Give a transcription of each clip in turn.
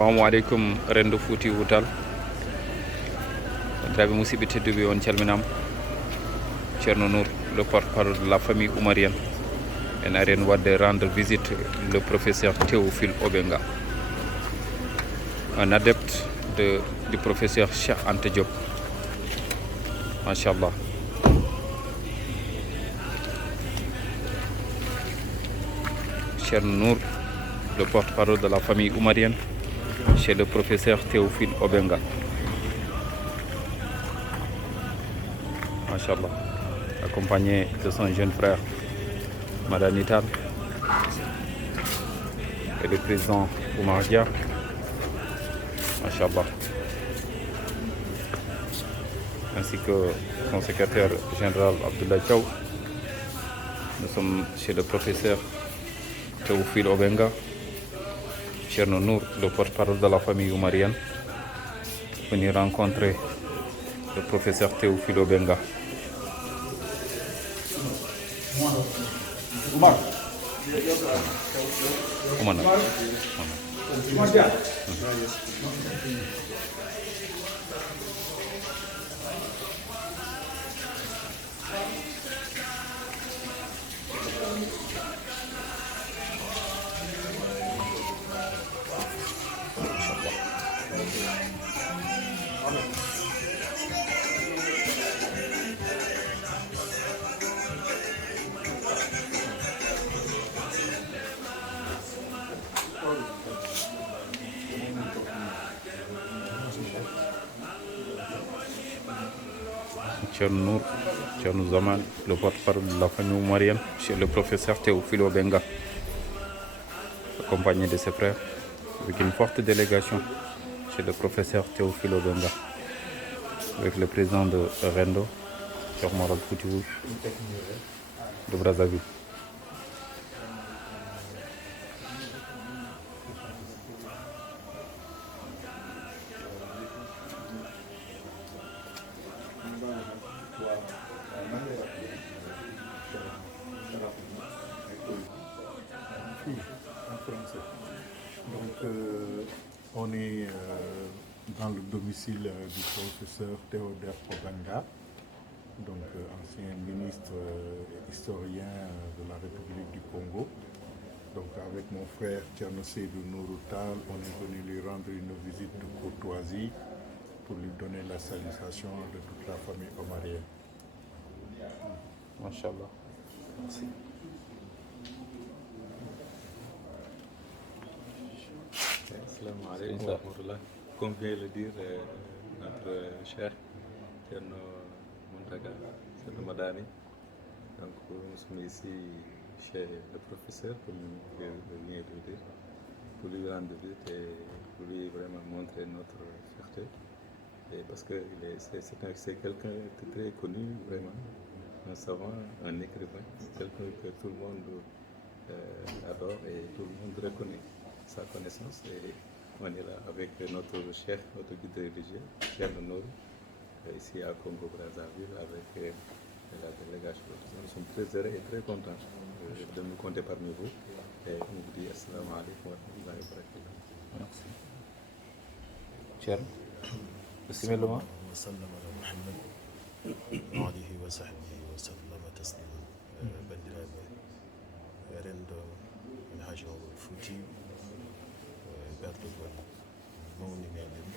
Assalamu alaikum Rendo Fouti Wutal Drabi musidɓe tedduɓe on calminama Ceerno Nour le porte-parole de la famille oumarienne en ari en wadde rendre visite le professeur Théophile Obenga, un adepte du professeur Cheikh Anta Diop. Machallah. Ceerno Nour, le porte-parole de la famille oumarienne chez le professeur Théophile Obenga. Machallah. Accompagné de son jeune frère Madani Tall et le président Oumar Dia. Machallah. Ainsi que son secrétaire général Abdoulaye Thiaw. Nous sommes chez le professeur Théophile Obenga, Ceerno Nour, le porte-parole de la famille oumarienne, venir rencontrer le professeur Théophile Obenga. Oumar. Ceerno Nour, Ceerno Zaman, le porte-parole de la famille oumarienne chez le professeur Théophile Obenga, accompagné de ses frères, avec une forte délégation chez le professeur Théophile Obenga, avec le président de Rendo, Cheikh Oumar Foutiyou de Brazzaville. Donc, on est dans le domicile du professeur Théodore Obenga, donc ancien ministre et historien de la République du Congo. Donc, avec mon frère Thierno Seydou Nourou Tall, on est venu lui rendre une visite de courtoisie pour lui donner la salutation de toute la famille omarienne. Machallah. Merci. Assalamu alaikum wa rahmatullah. Comme vient de le dire notre cher Thierno Mountaga Madani, donc nous sommes ici chez le professeur, comme vient de le dire, pour lui rendre visite et pour lui vraiment montrer notre fierté. Et parce que c'est quelqu'un de très connu, vraiment, un savant, un écrivain, quelqu'un que tout le monde adore et tout le monde reconnaît sa connaissance. Et on est là avec notre chef, notre guide religieux, Ceerno Nour, ici à Congo-Brazzaville, avec la délégation. Nous sommes très heureux et très contents de nous compter parmi vous. Et on vous dit assalamu alaikum wa rahmatullahi wa barakatuh. Merci. Ceerno, bismillah. وسلم على محمد وآله وصحبه وسلم تسليما بندرابي رendo الحاج عمر الفوتي gartugol mawni meɗen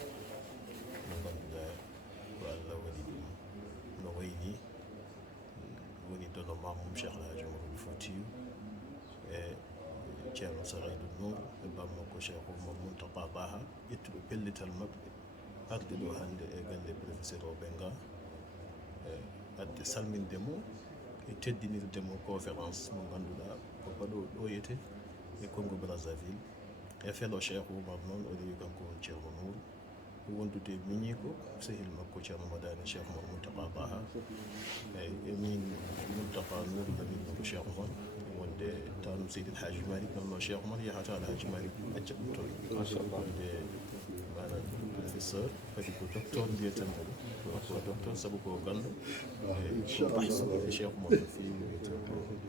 no ganduɗa ko Allah waɗi ɗum no wayni woni dono mamum Cheikh Alhaji Omarul Foutiyou e Ceerno Saïdou Nour e bammakko Cheikh Oumar Mountaga Taha ƴettuɗo pellital maɓɓe arde ɗo hannde e galle professeur Obenga adde salmindemo e teddinirdemo conférence mo ganduɗa ko baɗo ɗoyete e Congo Brazzaville e felo Cheikh Oumar noon o rewi kanko on Ceerno Nour wondude miñi ko sehil makko Ceerno Madani Cheikh Oumar Mountaga Taha e min Mountaga Nour lamin ko Cheikh Oumar wonde tanum Seydi El Hadji Malick nonno Cheikh Oumar yahata Alhaji Malick acca ɗum toon wonde maɗa professeur kadi ko docteur mbiyeten ko docteur saabu ko ganndo e ko bahsu e Cheikh Oumar no feewi wiyeten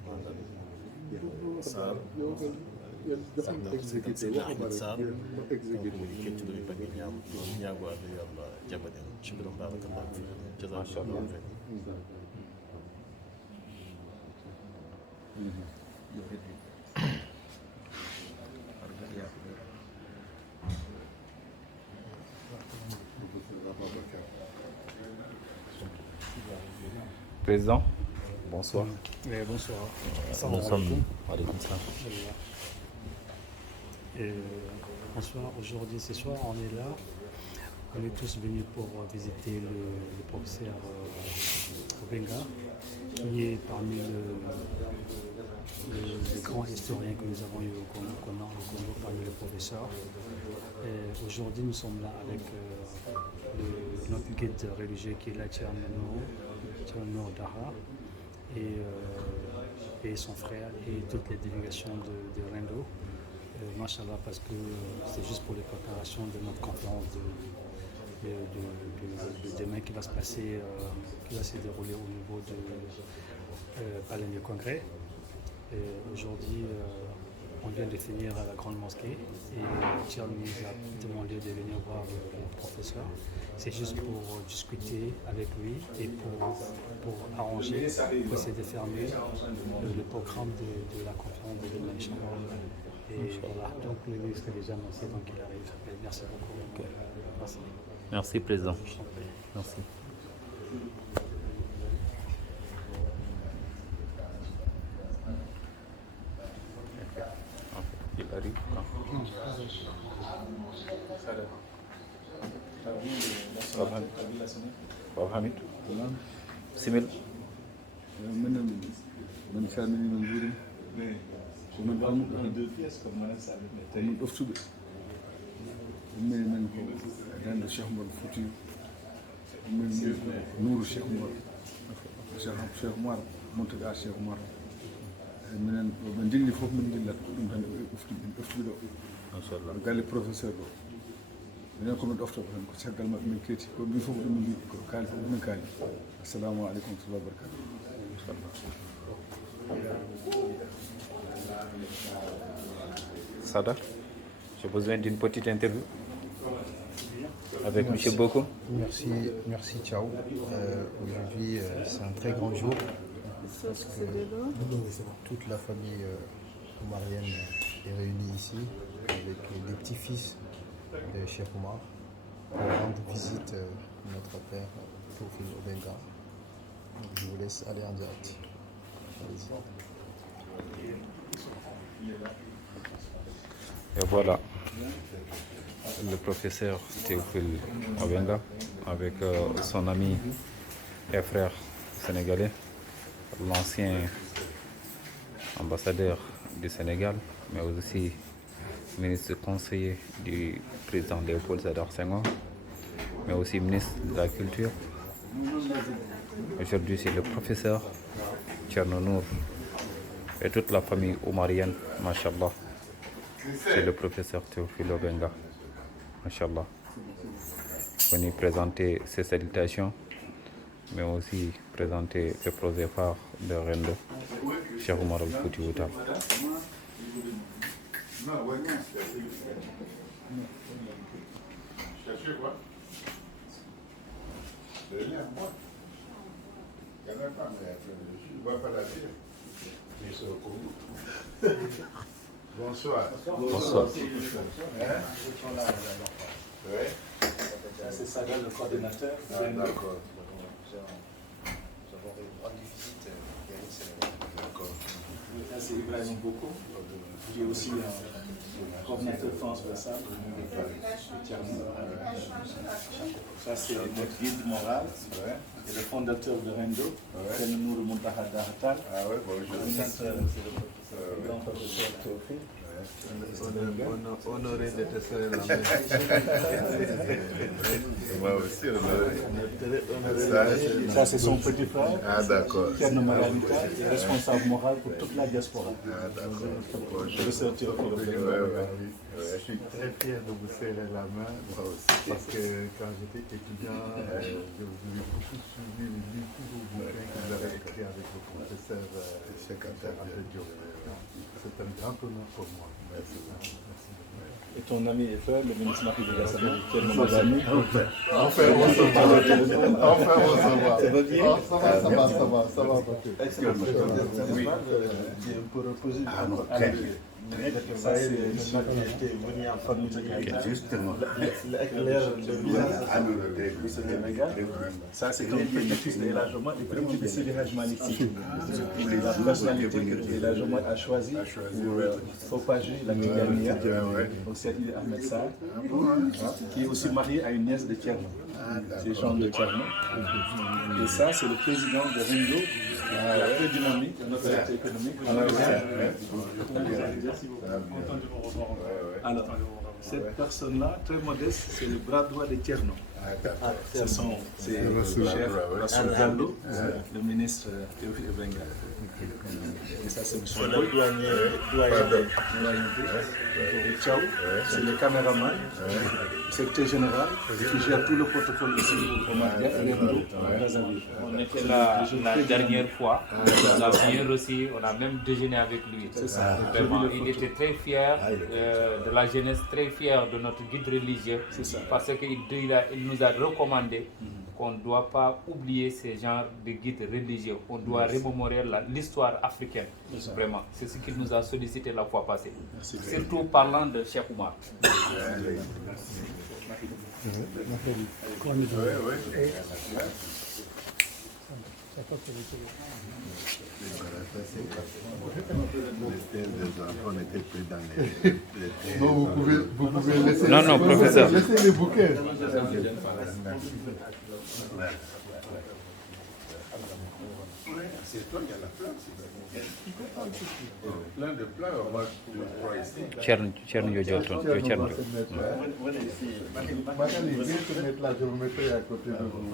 maɗa Sarr Ahmed Sarr donc woni kettuɗo e banggue ñaago Allah yo Allah jaɓan en shukran barakallahu fikum jazakumullahu khairan. Président, bonsoir. Bonsoir. Nous sommes alaykoum salam. Bonsoir, aujourd'hui, ce soir, on est là. On est tous venus pour visiter le professeur Obenga, qui est parmi les grands historiens que nous avons eu au Congo, parmi les professeurs. Aujourd'hui, nous sommes là avec notre guide religieux qui est là, Tcherno Daha, et son frère et toutes les délégations de Rendo. Machallah, parce que c'est juste pour les préparations de notre conférence de demain qui va se passer, qui va se dérouler au niveau de Palais du Congrès. Aujourd'hui, on vient de finir à la grande mosquée et Thierry nous a demandé de venir voir le professeur. C'est juste pour discuter avec lui et pour arranger, pour essayer de fermer le programme de la conférence de demain. Et voilà, donc le ministre est déjà annoncé, donc il arrive. Merci beaucoup. Okay. Merci. Merci, Président. Merci. Il arrive quand? Baba Hamid. Simil. من شانني من جوري ومن ومن أفتوب من عند الشيخ عمر الفوتي من نور الشيخ عمر الشيخ عمر منتدى الشيخ عمر من دلني فوق من دلة من أفتوب ما شاء الله. قال لي بروفيسور من يكون من أفتوب من كيتي من فوق من كان فوق من كان. السلام عليكم ورحمة الله وبركاته. ما شاء الله. Sada, j'ai besoin d'une petite interview avec M. Boko. Merci Ciao. Aujourd'hui, c'est un très grand jour parce que toute la famille omarienne est réunie ici avec les petits-fils de Cheikh Omar pour rendre visite à notre père Théophile Obenga. Donc, je vous laisse aller en direct. Allez-y. Et voilà, le professeur Théophile Obenga avec son ami et frère sénégalais, l'ancien ambassadeur du Sénégal, mais aussi ministre conseiller du président Léopold Sédar Senghor, mais aussi ministre de la Culture. Aujourd'hui, c'est le professeur Tcherno Nour et toute la famille omarienne, mashallah. C'est le professeur Théophile Obenga, mashallah, venu présenter ses salutations, mais aussi présenter le projet phare de Rendo, Cheikh Omar al-Foutiyou Tall. Bonsoir. Bonsoir. C'est ça, le coordinateur. D'accord. Nous avons rendu visite au Sénégal. D'accord. Là, c'est Ibrahim Boko, qui est aussi un coordinateur transversal. Ça, c'est notre guide moral et le fondateur de Rendo, Tcherno Nour Muntaha Dahatal. Ah ouais, bon, je C'est le grand professeur Théophile. Honoré d'être seul dans la Moi aussi, honoré. Ça, c'est son petit frère. Ah, d'accord. Tcherno Maranita, responsable moral pour toute la diaspora. Ah, d'accord. Professeur Théophile. Ouais, ouais. Je suis très fier de vous serrer la main, parce que quand j'étais étudiant, je vous ai beaucoup suivi, lu tous vos bouquins que vous avez écrits avec le professeur Anta Diop. C'est un grand honneur pour moi. Merci. Et ton ami et frère, le ministre Marie de Gassama, qui est mon ami. Enfin, on se voit. Enfin, on se voit. Ça va bien? Ça va. Est-ce que oui, tu es un peu reposé? Ah non, ça y est, maintenant tu es venu en famille. Justement. L'éclair de visage. Ah non, très bien. Le Sénégal. Ça, c'est comme petit de El Hadj Omar et petit de Seydi Hadj Malick Sy. La personnalité que El Hadj Omar a choisi pour propager la Tidjaniya, au Seydi Ahmed Sarr, qui est aussi marié à une nièce de Thierno. C'est Jean de Thierno. Et ça, c'est le président de Rendo, la très dynamique de notre activité économique. Merci beaucoup. Content de vous revoir. Alors, cette personne-là, très modeste, c'est le bras droit de Thierno. C'est son chef, Rassoul Diallo, le ministre Théophile Obenga. Et ça, c'est M. le doyen Tchao, c'est le caméraman, secrétaire général, qui gère tout le protocole ici au Mardia et Rendo, Brazzaville. On était là la dernière fois, on a bien reçu, on a même déjeuné avec lui. C'est ça. Vraiment, il était très fier de la jeunesse, très fier de notre guide religieux, parce qu'il nous a recommandé qu'on ne doit pas oublier ces genres de guides religieux. On doit remémorer l'histoire africaine. Vraiment, c'est ce qu'il nous a sollicité la fois passée. Surtout parlant de Cheikh Oumar. Non, vous pouvez laisser. Non, professeur. Laissez les bouquets. C'est toi qui as la place. Plein de plats, on va voir ici. Thierno Yojoton. Venez ici. Magali, viens te mettre là, je vous mettrai à côté de vous.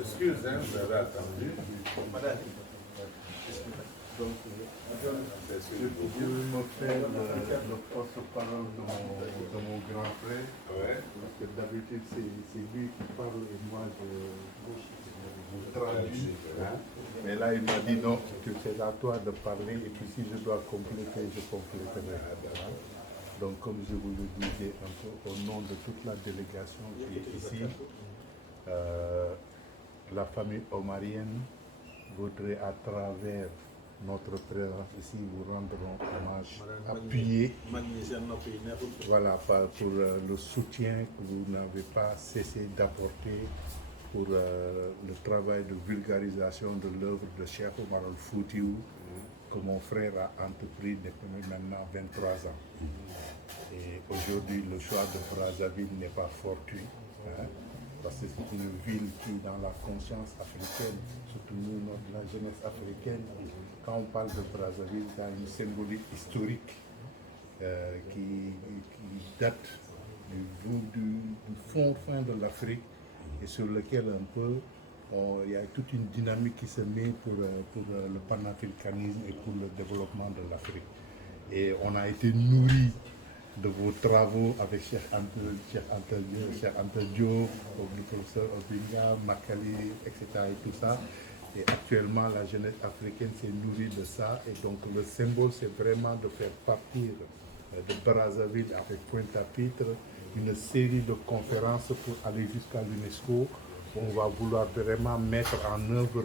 Excuse, vous avez attendu. Donc, je vais me faire le porte-parole de mon grand frère. Parce que d'habitude, c'est lui qui parle et moi je traduis. Mais là, il m'a dit non, que c'est à toi de parler et puis si je dois compléter, je compléterai. Donc, comme je vous le disais un peu, au nom de toute la délégation qui est ici, la famille omarienne voudrait à travers notre présence ici vous rendre hommage appuyé, voilà, pour le soutien que vous n'avez pas cessé d'apporter pour le travail de vulgarisation de l'œuvre de Cheikh Oumar Foutiyou que mon frère a entrepris depuis maintenant 23 ans. Et aujourd'hui, le choix de Brazzaville n'est pas fortuit. Parce que c'est une ville qui, dans la conscience africaine, surtout nous, la jeunesse africaine, quand on parle de Brazzaville, il y a une symbolique historique qui date du fond de l'Afrique et sur lequel un peu il y a toute une dynamique qui se met pour le panafricanisme et pour le développement de l'Afrique. Et on a été nourris de vos travaux avec Cheikh Anta Diop, le professeur Obenga, Makali, etc. et tout ça. Et actuellement, la jeunesse africaine s'est nourrie de ça. Et donc, le symbole, c'est vraiment de faire partir de Brazzaville avec pointe-à-pitre une série de conférences pour aller jusqu'à l'UNESCO. On va vouloir vraiment mettre en œuvre,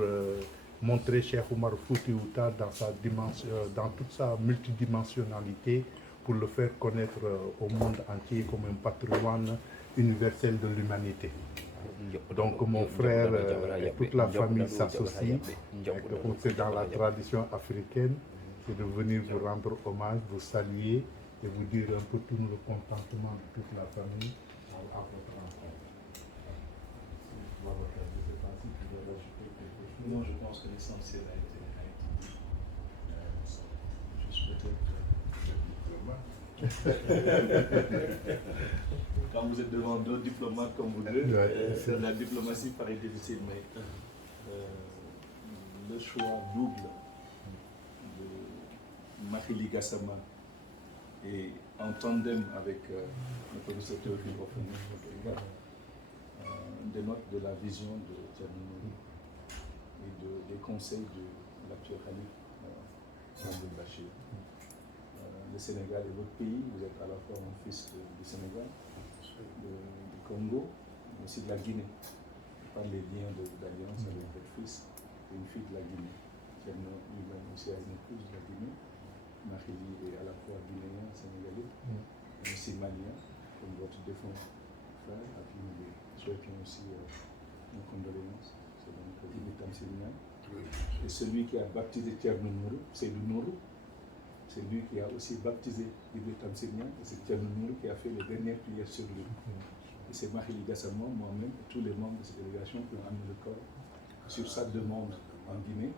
montrer Cheikh Oumar Foutiyou dans toute sa multidimensionnalité, pour le faire connaître au monde entier comme un patrimoine universel de l'humanité. Donc mon frère et toute la famille s'associent. C'est dans la tradition africaine, c'est de venir vous rendre hommage, vous saluer et vous dire un peu tout le contentement de toute la famille à votre rencontre. Non, je pense que l'essentiel a été dit. Juste peut-être. Quand vous êtes devant deux diplomates comme vous deux, la diplomatie paraît difficile, mais le choix double de Makhili Gassama et en tandem avec le professeur Théophile Obenga dénote de la vision de Thierno Nourou et des conseils de l'actuel Khalif Mohamed Bachir. Le Sénégal est votre pays, vous êtes à la fois un fils du Sénégal, du Congo, mais aussi de la Guinée. Par les liens d'alliance avec votre fils et une fille de la Guinée. Thierno lui-même aussi a une épouse de la Guinée. Makhili est à la fois guinéen, sénégalais, mais aussi malien, comme votre défunt frère, à qui nous souhaitons aussi nos condoléances. C'est donc Ibi Tamsir Niang. Et celui qui a baptisé Thierno Nourou, c'est le Nourou. C'est lui qui a aussi baptisé Ibi Tamsir Niang, et c'est Thierno Nourou qui a fait les dernières prières sur lui. Et c'est Makhili Gassama, moi-même, et tous les membres de cette délégation qui ont amené le corps sur sa demande en Guinée,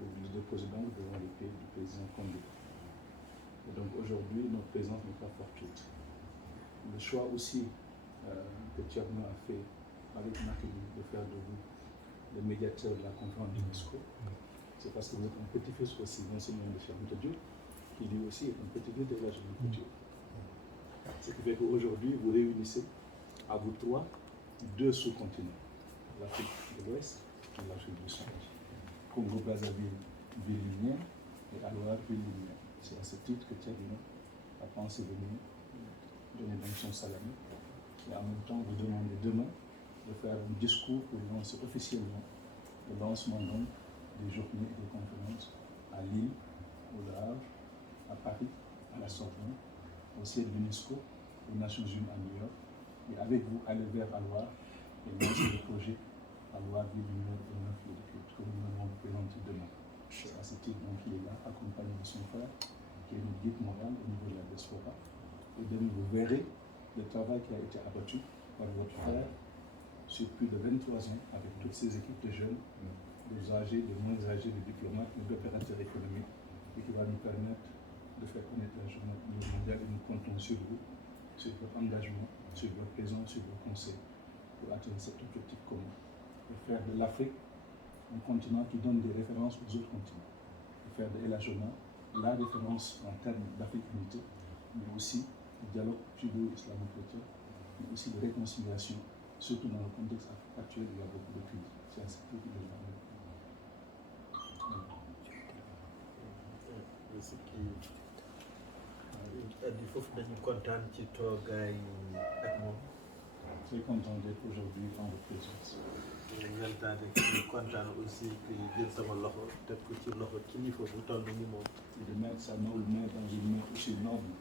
où nous déposons donc devant le pays du président Condé. Et donc aujourd'hui, notre présence n'est pas fortuite. Le choix aussi que Thierno a fait avec Makhili de faire de vous le médiateur de la conférence d'UNESCO, c'est parce que vous êtes un petit-fils aussi d'enseignant de Cheikh Anta Diop, qui lui aussi est un petit-fils de l'âge de Couture. Ce qui fait qu'aujourd'hui, vous réunissez à vous trois deux sous-continents, l'Afrique de l'Ouest et l'Afrique du Sud. Congo-Brazzaville, ville lumière, et Aloha, ville lumière. C'est à ce titre que Thierno a pensé venir donner donc son salam. Et en même temps, vous demandez demain de faire un discours pour lancer officiellement le lancement donc des journées et des conférences à Lille, au Havre, à Paris, à la Sorbonne, au siège de l'UNESCO, aux Nations Unies à New York, et avec vous aller vers Aloha et lancer le projet Aloha Ville Lumière et 9 lieux de culte que nous allons vous présenter demain. C'est à ce titre donc il est là, accompagné de son frère, qui est notre guide moral au niveau de la diaspora. Et demain vous verrez le travail qui a été abattu par votre frère sur plus de 23 ans avec toutes ces équipes de jeunes, des âgés, des moins âgés, des diplomates, des opérateurs économiques, et qui va nous permettre de faire connaître la journée mondiale. Et nous comptons sur vous, sur votre engagement, sur votre présence, sur vos conseils pour atteindre cet objectif commun. Et faire de l'Afrique un continent qui donne des références aux autres continents. Et faire de El Hadj la référence en termes d'africanité, mais aussi le dialogue judéo-islamo-chrétien, mais aussi de réconciliation, surtout dans le contexte actuel où il y a beaucoup de crises. C'est un secteur qui est là. Il faut que nous content ci toogaay ak moom. Très content d'être aujourd'hui en votre présence. Weltaade ci kontaan aussi que jël sama loxo teg ko ci loxo kilifa bu toll ni moom. Et de mettre sa noble main dans une main aussi noble.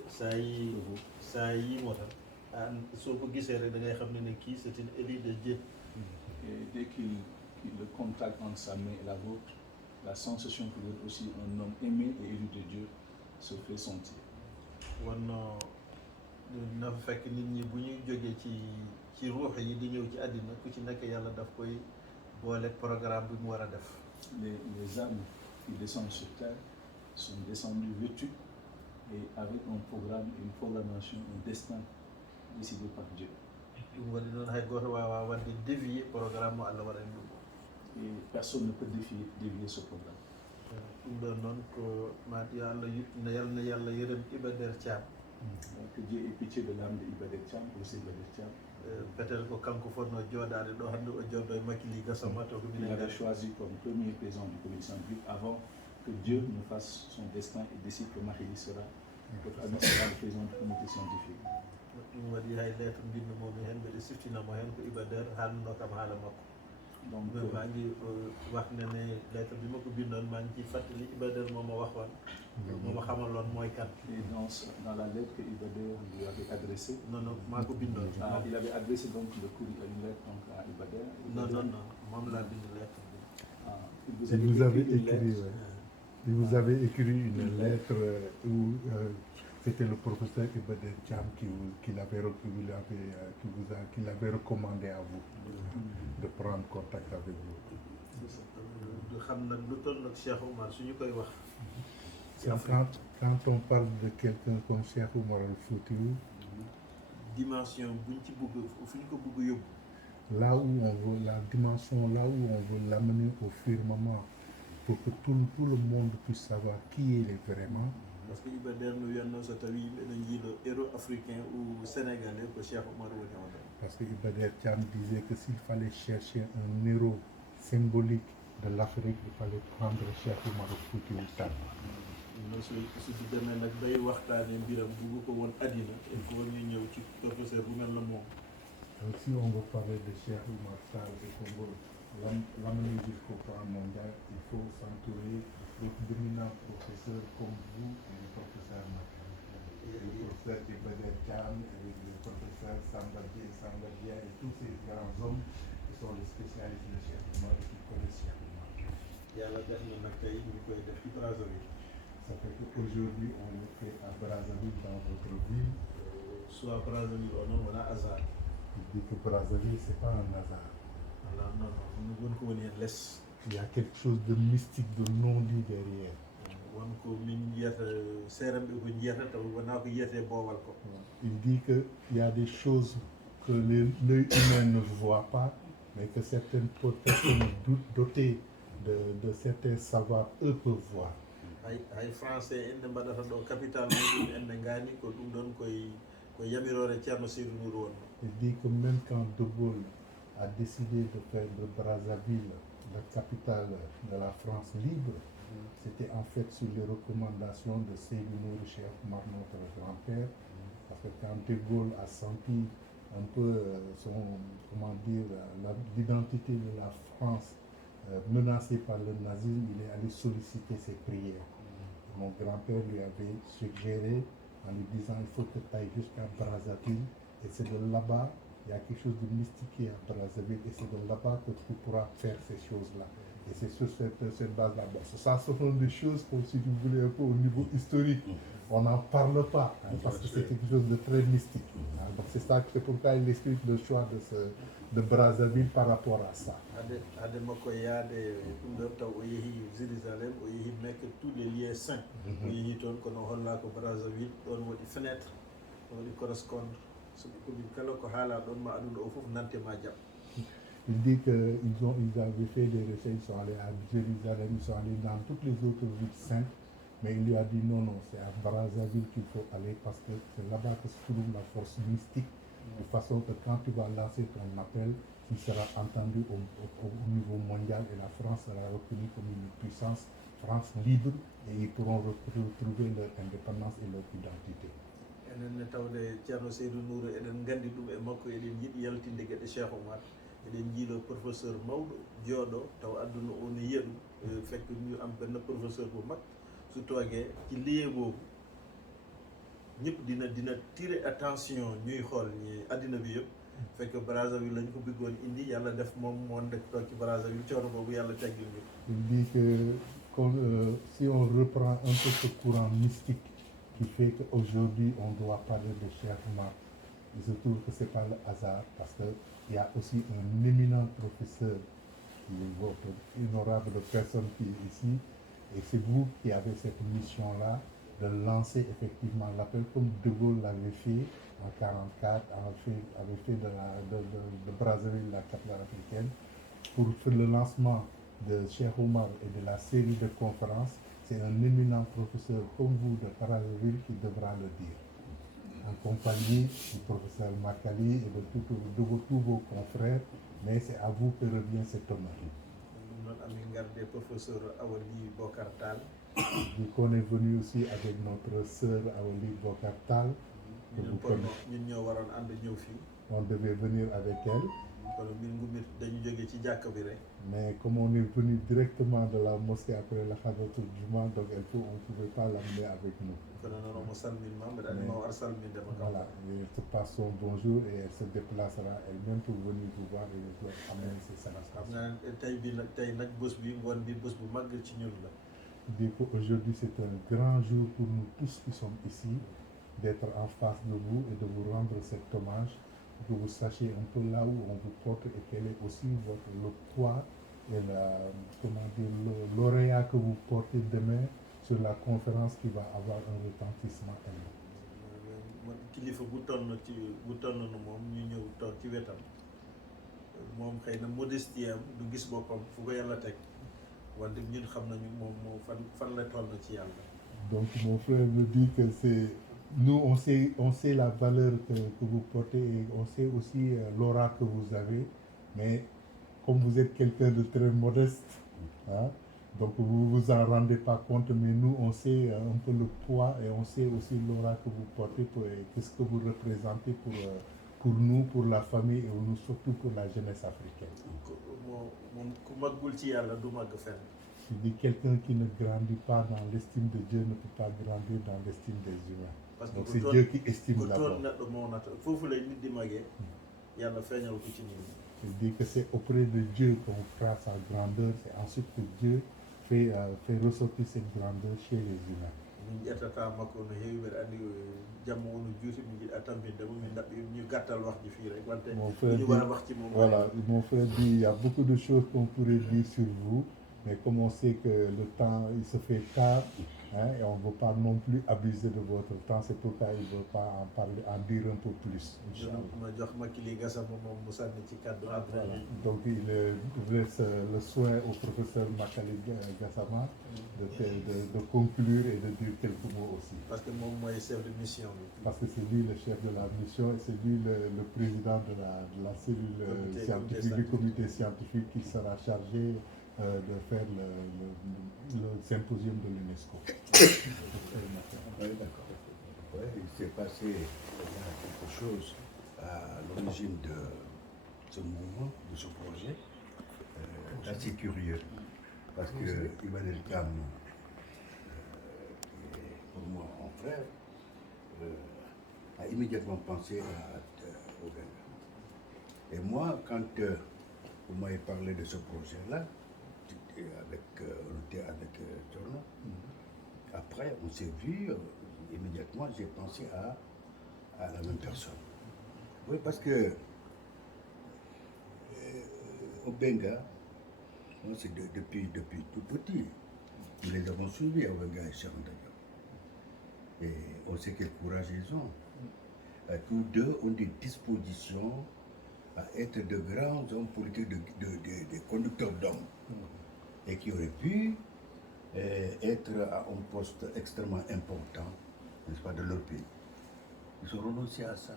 saa yi moo tax soo ko gisee rek da ngay xam ne kii c'est une élite de Dieu. Et dès qu'il le contact entre sa main et la vôtre, la sensation que vous êtes aussi un homme aimé et élu de Dieu se fait sentir. war na fekk nit ñi bu ñuy jógee ci ruux yi di ñëw ci àddina ku ci nekk yàlla daf koy boole programme bi mu war a def. Les âmes qui descendent sur terre sont descendues vêtues et avec un programme, une programmation, un destin décidé par Dieu. ɗum waɗi noon hay goto wawa wadde dévier programme mo Allah waɗani ɗum. Et personne ne peut dévier ce programme. ɗum ɗon noon ko ma yallah yalna yallah yërëm Iba Der Thiam. Que Dieu ait pitié de l'âme de Iba Der Thiam, aussi Iba Der Thiam. Peut-être ko kanko fonno jooɗade ɗo hannde o jooɗo e Makhili Gassama to ko il avait choisi comme premier président du comité scientifique avant que Dieu ne fasse son destin et décide que Makhili sera le président du comité scientifique. ɗum waɗi hay lettre mbindumomi heen mbeɗe siftinamo heen ko Iba Der haalnuno kam haala makko. Donc maa ngi wax ne lettre bi ma ko bindoon maa ngi ci fàttali Iba Der moo ma waxoon moo ma xamaloon mooy kan. Et dans la lettre que Iba Der lui avait adressée. Non maa ko bindoon. Il avait adressé donc une lettre donc à Iba Der. Non moom laa bind lettre bi. Il vous avait écrit une lettre où c'était le professeur Iba Der Thiam qui l'avait recommandé à vous de prendre contact avec vous. xam nag lu toll nag Cheikh Oumar su ñu koy wax Quand on parle de quelqu'un comme Cheikh Oumar Al Foutiyou, dimension buñ ci bëgg fu ñu ko bëgg yóbbu. Là où on veut la dimension, là où on veut l'amener au firmament, pour que tout le monde puisse savoir qui il est vraiment. Parce que Iba Der no wiyatno so tawi yimɓe ɗo jiiɗo héros africain ou sénégalais ko Cheikh Oumar woni on ɗon. Parce que Iba Der Thiam disait que s'il fallait chercher un héros symbolique de l'Afrique, il fallait prendre Cheikh Oumar Foutiyou Tall. su demee nag bay waxtaanee mbiram bugg ko woon àddina il faut ñu ñëw ci professeur bu mel na moom. Donc si on veut parler de Cheikh Oumar Tall et qu'on veut l'amener jusqu'au plan mondial, il faut s'entourer d'éminents professeurs comme vous et le professeur Makari. Le professeur Iba Der Thiam et le professeur Sambadia et tous ces grands hommes qui sont les spécialistes de Cheikh Oumar et qui connaissent Cheikh Oumar. Yàlla def na nag tey ñu koy def ci Brazzaville. Ça fait qu'aujourd'hui on le fait à Brazzaville dans votre ville. Soit Brazzaville au nom wala hasard. Il dit que Brazzaville c'est pas un hasard. Alors non ñu gën ko woni les. Il y a quelque chose de mystique, de non dit derrière. Won ko min yiyata seeram ɓe ko jiyata taw wona ko yiyate boowal ko. Il dit qu'il y a des choses que l'œil humain ne voit pas, mais que certaines personnes dotées de certains savoirs, eux peuvent voir. hay français ende mbaɗata ɗo capital muɗum ende ngani ko ɗum ɗon koye yamirore Ceerno Seydou Nourou wonno. Il dit que même quand De Gaulle a décidé de faire de Brazzaville la capitale de la France libre, c'était en fait sur les recommandations de Seydou Nourou Cheikh Oumar, notre grand-père, parce que quand De Gaulle a senti un peu l'identité de la France menacé par le nazisme, il est allé solliciter ses prières. Mon grand-père lui avait suggéré en lui disant il faut que tu ailles jusqu'à Brazzaville et c'est de là-bas, il y a quelque chose de mystique à Brazzaville et c'est de là-bas que tu pourras faire ces choses-là. Et c'est sur cette base-là. Bon, ça ce sont des choses comme si vous voulez un peu au niveau historique. On n'en parle pas parce que c'est quelque chose de très mystique. Donc c'est pourquoi il explique le choix de Brazzaville par rapport à ça. Ade makko yaade ɗum ɗon taw o yeehi Jérusalem o yeehi Mecque tous les lieux saints o yeehi toon kono holla ko Brazzaville ɗon waɗi fenêtre ɗon waɗi correspondre so ɓe komin kala ko haala ɗon ma aduna o fof nante ma jaam. Il dit qu'ils avaient fait des recherches, ils sont allés à Jérusalem, ils sont allés dans toutes les autres villes saintes, mais il lui a dit non, c'est à Brazzaville qu'il faut aller parce que c'est là-bas que se trouve la force mystique, de façon que quand tu vas lancer ton appel, il sera entendu au niveau mondial et la France sera reconnue comme une puissance, France libre, et ils pourront retrouver leur indépendance et leur identité. Enen tawde Ceerno Seydou Nourou eɗen nganndi ɗum e makko eɗen yiɗi yaltinde geɗe Cheikh Oumar eɗen jiiɗo professeur mawɗo jooɗo taw adduna o no yiya ɗum fekk ñu am benn professeur bu mag su toogee ci lieu boobu ñëpp dina tirer attention ñuy xool ñi addina bi yëpp fekk Brazzaville lañ ko bëggoon indi yàlla def moom moo nekk toog ci Brazzaville coono boobu yàlla teggil ñu. Il dit que si on reprend un peu ce courant mystique qui fait qu'aujourd'hui on doit parler de Cheikh Oumar, il se trouve que ce n'est pas le hasard parce qu'il y a aussi un éminent professeur qui est votre honorable personne qui est ici et c'est vous qui avez cette mission-là de lancer effectivement l'appel comme De Gaulle l'avait fait en 1944, avait fait de Brazzaville la capitale africaine pour faire le lancement de Cheikh Oumar et de la série de conférences. C'est un éminent professeur comme vous de Brazzaville qui devra le dire, en compagnie du professeur Makali et de tous vos confrères, mais c'est à vous que revient cet honneur. Nous professeur Awali Bokartal. Vu qu'on est venu aussi avec notre sœur Awali Bokartal, on devait venir avec elle. Mais comme on est venu directement de la mosquée après la Khadatul Juma, donc on ne pouvait pas l'amener avec nous. Voilà, elle te passe son bonjour et elle se déplacera elle-même pour venir vous voir et vous amener ses salutations. Il dit qu'aujourd'hui c'est un grand jour pour nous tous qui sommes ici, d'être en face de vous et de vous rendre cet hommage, que vous sachiez un peu là où on vous porte et quel est aussi le poids et l'auréat que vous portez demain sur la conférence qui va avoir un retentissement énorme. kilifa bu toll na moom ñu ñëw toog ci wetam moom xëy na modestie am du gis boppam fu ko yàlla teg wante ñun xam nañu moom moo fan la toll ci yàlla. Donc mon frère me dit que c'est nous on sait la valeur que vous portez et on sait aussi l'aura que vous avez, mais comme vous êtes quelqu'un de très modeste, hein, donc vous vous en rendez pas compte, mais nous on sait un peu le poids et on sait aussi l'aura que vous portez et qu'est-ce que vous représentez pour nous, pour la famille et nous, surtout pour la jeunesse africaine. ku màggul ci yàlla du màgg fenn. Je dis quelqu'un qui ne grandit pas dans l'estime de Dieu ne peut pas grandir dans l'estime des humains. Donc c'est Dieu qui estime d'abord. foofu lay nit di màggee yàlla feeñal ko ci nit. Je dis que c'est auprès de Dieu qu'on fera sa grandeur, c'est ensuite que Dieu fait ressortir cette grandeur chez les humains. min ƴettata makko no heewi mbeɗa andi jamma wonu juuti min jiiɗa tambindemo min daɓɓi ñu gàttal wax ji fii rek wante ñu war a wax ci moom. Voilà, mon frère dit il y a beaucoup de choses qu'on pourrait dire sur vous, mais comme on sait que le temps il se fait tard, hein, et on ne veut pas non plus abuser de votre temps, c'est pourquoi il ne veut pas en parler, en dire un peu plus. ma jox Makili Gassama moom mu sànni ci kàddu après. Donc il laisse le soin au professeur Makili Gassama de conclure et de dire quelques mots aussi. Parce que moom mooy chef de mission bi. Parce que c'est lui le chef de la mission et c'est lui le président de la cellule scientifique, du comité scientifique qui sera chargé de faire le symposium de l'UNESCO. Oui, d'accord. Ouais, il s'est passé quelque chose à l'origine de ce mouvement, de ce projet, assez curieux. Parce que Emmanuel Kam, pour moi, mon frère, a immédiatement pensé au Ghana. Et moi, quand vous m'avez parlé de ce projet-là, on était avec Torno, après on s'est vu, immédiatement j'ai pensé à la même personne. Oui, parce que au Benga, c'est depuis tout petit, nous les avons suivis au Benga et Charantaya. Et on sait quel courage ils ont. Tous deux ont des dispositions à être de grands hommes politiques, de conducteurs d'hommes, et qui auraient pu être à un poste extrêmement important, n'est-ce pas, de leur pays. Ils ont renoncé à ça.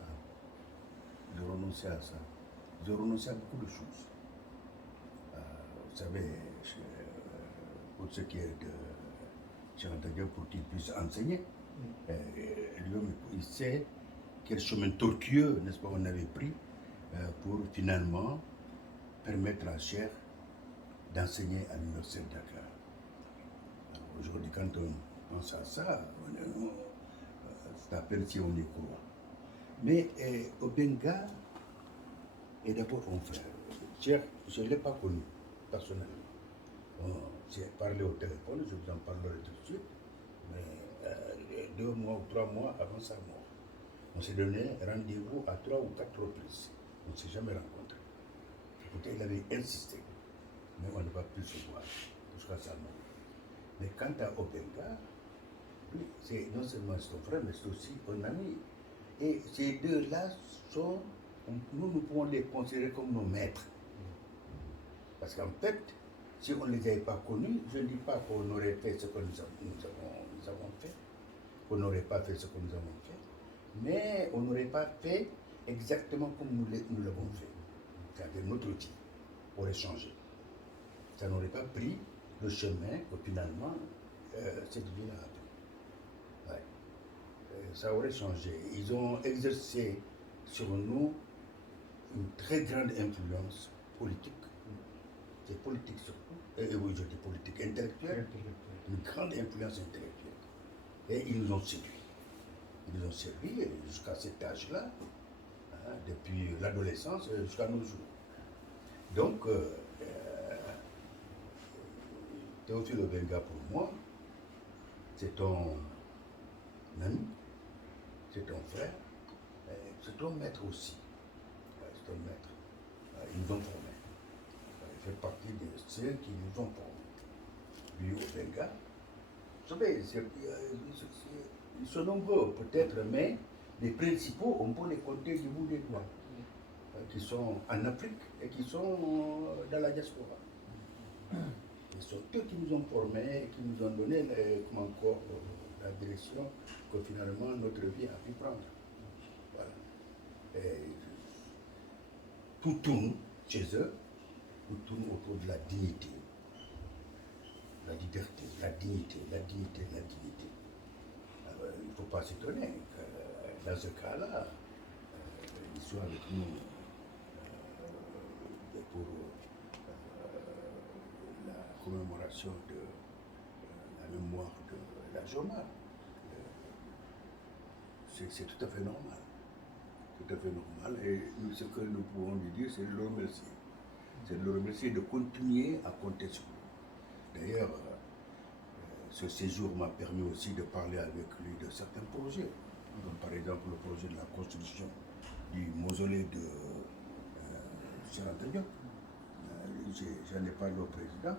Ils ont renoncé à ça. Ils ont renoncé à beaucoup de choses. Vous savez, pour ce qui est de Charantaya, pour qu'il puisse enseigner, lui-même, il sait quel chemin tortueux, n'est-ce pas, on avait pris pour finalement permettre à Cheikh d'enseigner à l'université de Dakar. Aujourd'hui, quand on pense à ça, c'est à peine si on y croit. Mais au Benga, est d'abord mon frère. Cheikh, je ne l'ai pas connu personnellement. J'ai parlé au téléphone, je vous en parlerai tout de suite, mais 2 mois ou 3 mois avant sa mort. On s'est donné rendez-vous à 3 ou 4 reprises. On ne s'est jamais rencontrés. Écoutez, il avait insisté, mais on ne va plus se voir jusqu'à sa mort. Mais quant à Obenga, c'est non seulement son frère, mais c'est aussi un ami. Et ces deux-là sont, nous pouvons les considérer comme nos maîtres. Parce qu'en fait, si on ne les avait pas connus, je ne dis pas qu'on aurait fait ce que nous avons fait, qu'on n'aurait pas fait ce que nous avons fait, mais on n'aurait pas fait exactement comme nous l'avons fait. C'est-à-dire notre outil aurait changé. Ça n'aurait pas pris le chemin que finalement cette vie a pris. Ouais. Ça aurait changé. Ils ont exercé sur nous une très grande influence politique. C'est politique surtout. Et oui, je dis politique intellectuelle. Une grande influence intellectuelle. Et ils nous ont séduits. Ils nous ont servi jusqu'à cet âge-là, hein, depuis l'adolescence jusqu'à nos jours. Donc, Théophile Obenga, pour moi, c'est ton ami, c'est ton frère, c'est ton maître aussi. C'est ton maître. Ils nous ont formés. Il fait partie de ceux qui nous ont formés. Lui, Obenga, savez, ils sont nombreux peut-être, mais les principaux, on peut les compter du bout des doigts, qui sont en Afrique et qui sont dans la diaspora. Ce sont eux qui nous ont formés, qui nous ont donné la direction que finalement notre vie a pu prendre. Voilà. Et tout tourne chez eux, tout tourne autour de la dignité. La liberté, la dignité, la dignité, la dignité. Alors, il ne faut pas s'étonner que dans ce cas-là, ils soient avec nous pour la commémoration de la mémoire de la Joma. C'est tout à fait normal. Tout à fait normal. Et ce que nous pouvons lui dire, c'est de le remercier. C'est de le remercier de continuer à compter sur nous. D'ailleurs, ce séjour m'a permis aussi de parler avec lui de certains projets. Comme par exemple le projet de la construction du mausolée de Cheikh Anta Diop. J'en ai parlé au président,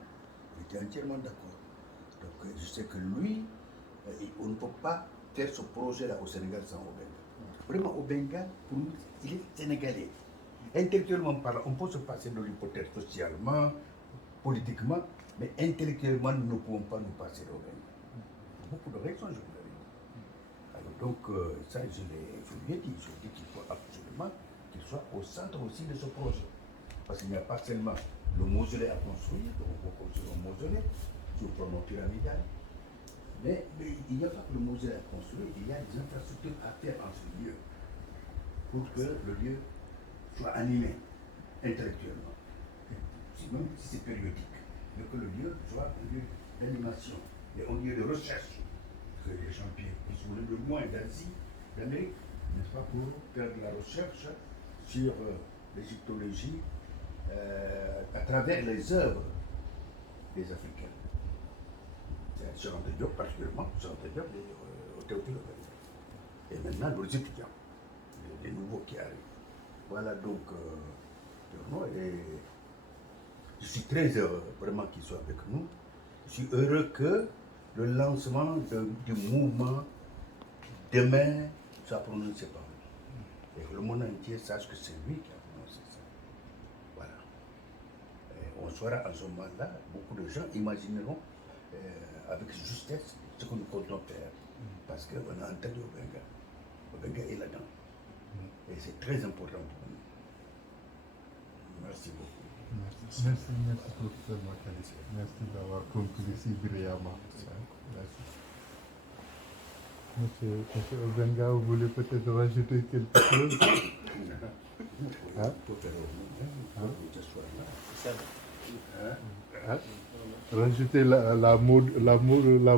il était entièrement d'accord. Donc je sais que lui, on ne peut pas faire ce projet-là au Sénégal sans Obenga. Vraiment, Obenga, pour nous, il est sénégalais. Intellectuellement parlant, on peut se passer de l'hypothèse socialement, politiquement, mais intellectuellement, nous ne pouvons pas nous passer d'Obenga. Beaucoup de raisons, je vous l'ai dit. Alors donc, ça, je lui ai dit. Je lui ai dit qu'il faut absolument qu'il soit au centre aussi de ce projet. Parce qu'il n'y a pas seulement le mausolée à construire, on peut construire un mausolée sur le plan pyramidal, mais il n'y a pas que le mausolée à construire, il y a des infrastructures à faire en ce lieu pour que le lieu soit animé intellectuellement, même si c'est périodique, mais que le lieu soit un lieu d'animation et un lieu de recherche, que les gens qui sont le moins d'Asie, d'Amérique, n'est-ce pas, pour faire de la recherche sur l'égyptologie à travers les œuvres des Africains. C'est Cheikh Anta Diop particulièrement, Cheikh Anta Diop au Théophile. Et maintenant, les étudiants, les nouveaux qui arrivent. Voilà donc, et je suis très heureux vraiment qu'il soit avec nous. Je suis heureux que le lancement du mouvement demain soit prononcé par lui. Et que le monde entier sache que c'est lui qui a prononcé ça. Voilà. Et on saura en ce moment-là, beaucoup de gens imagineront avec justesse ce que nous comptons faire. Parce qu'on a entendu Obenga. Obenga est là-dedans. Et c'est très important pour nous. Merci beaucoup. Merci, professeur Makali. Merci d'avoir conclu si brillamment. Merci. Monsieur Obenga, vous voulez peut-être rajouter quelque chose? Hein? Hein? Rajouter la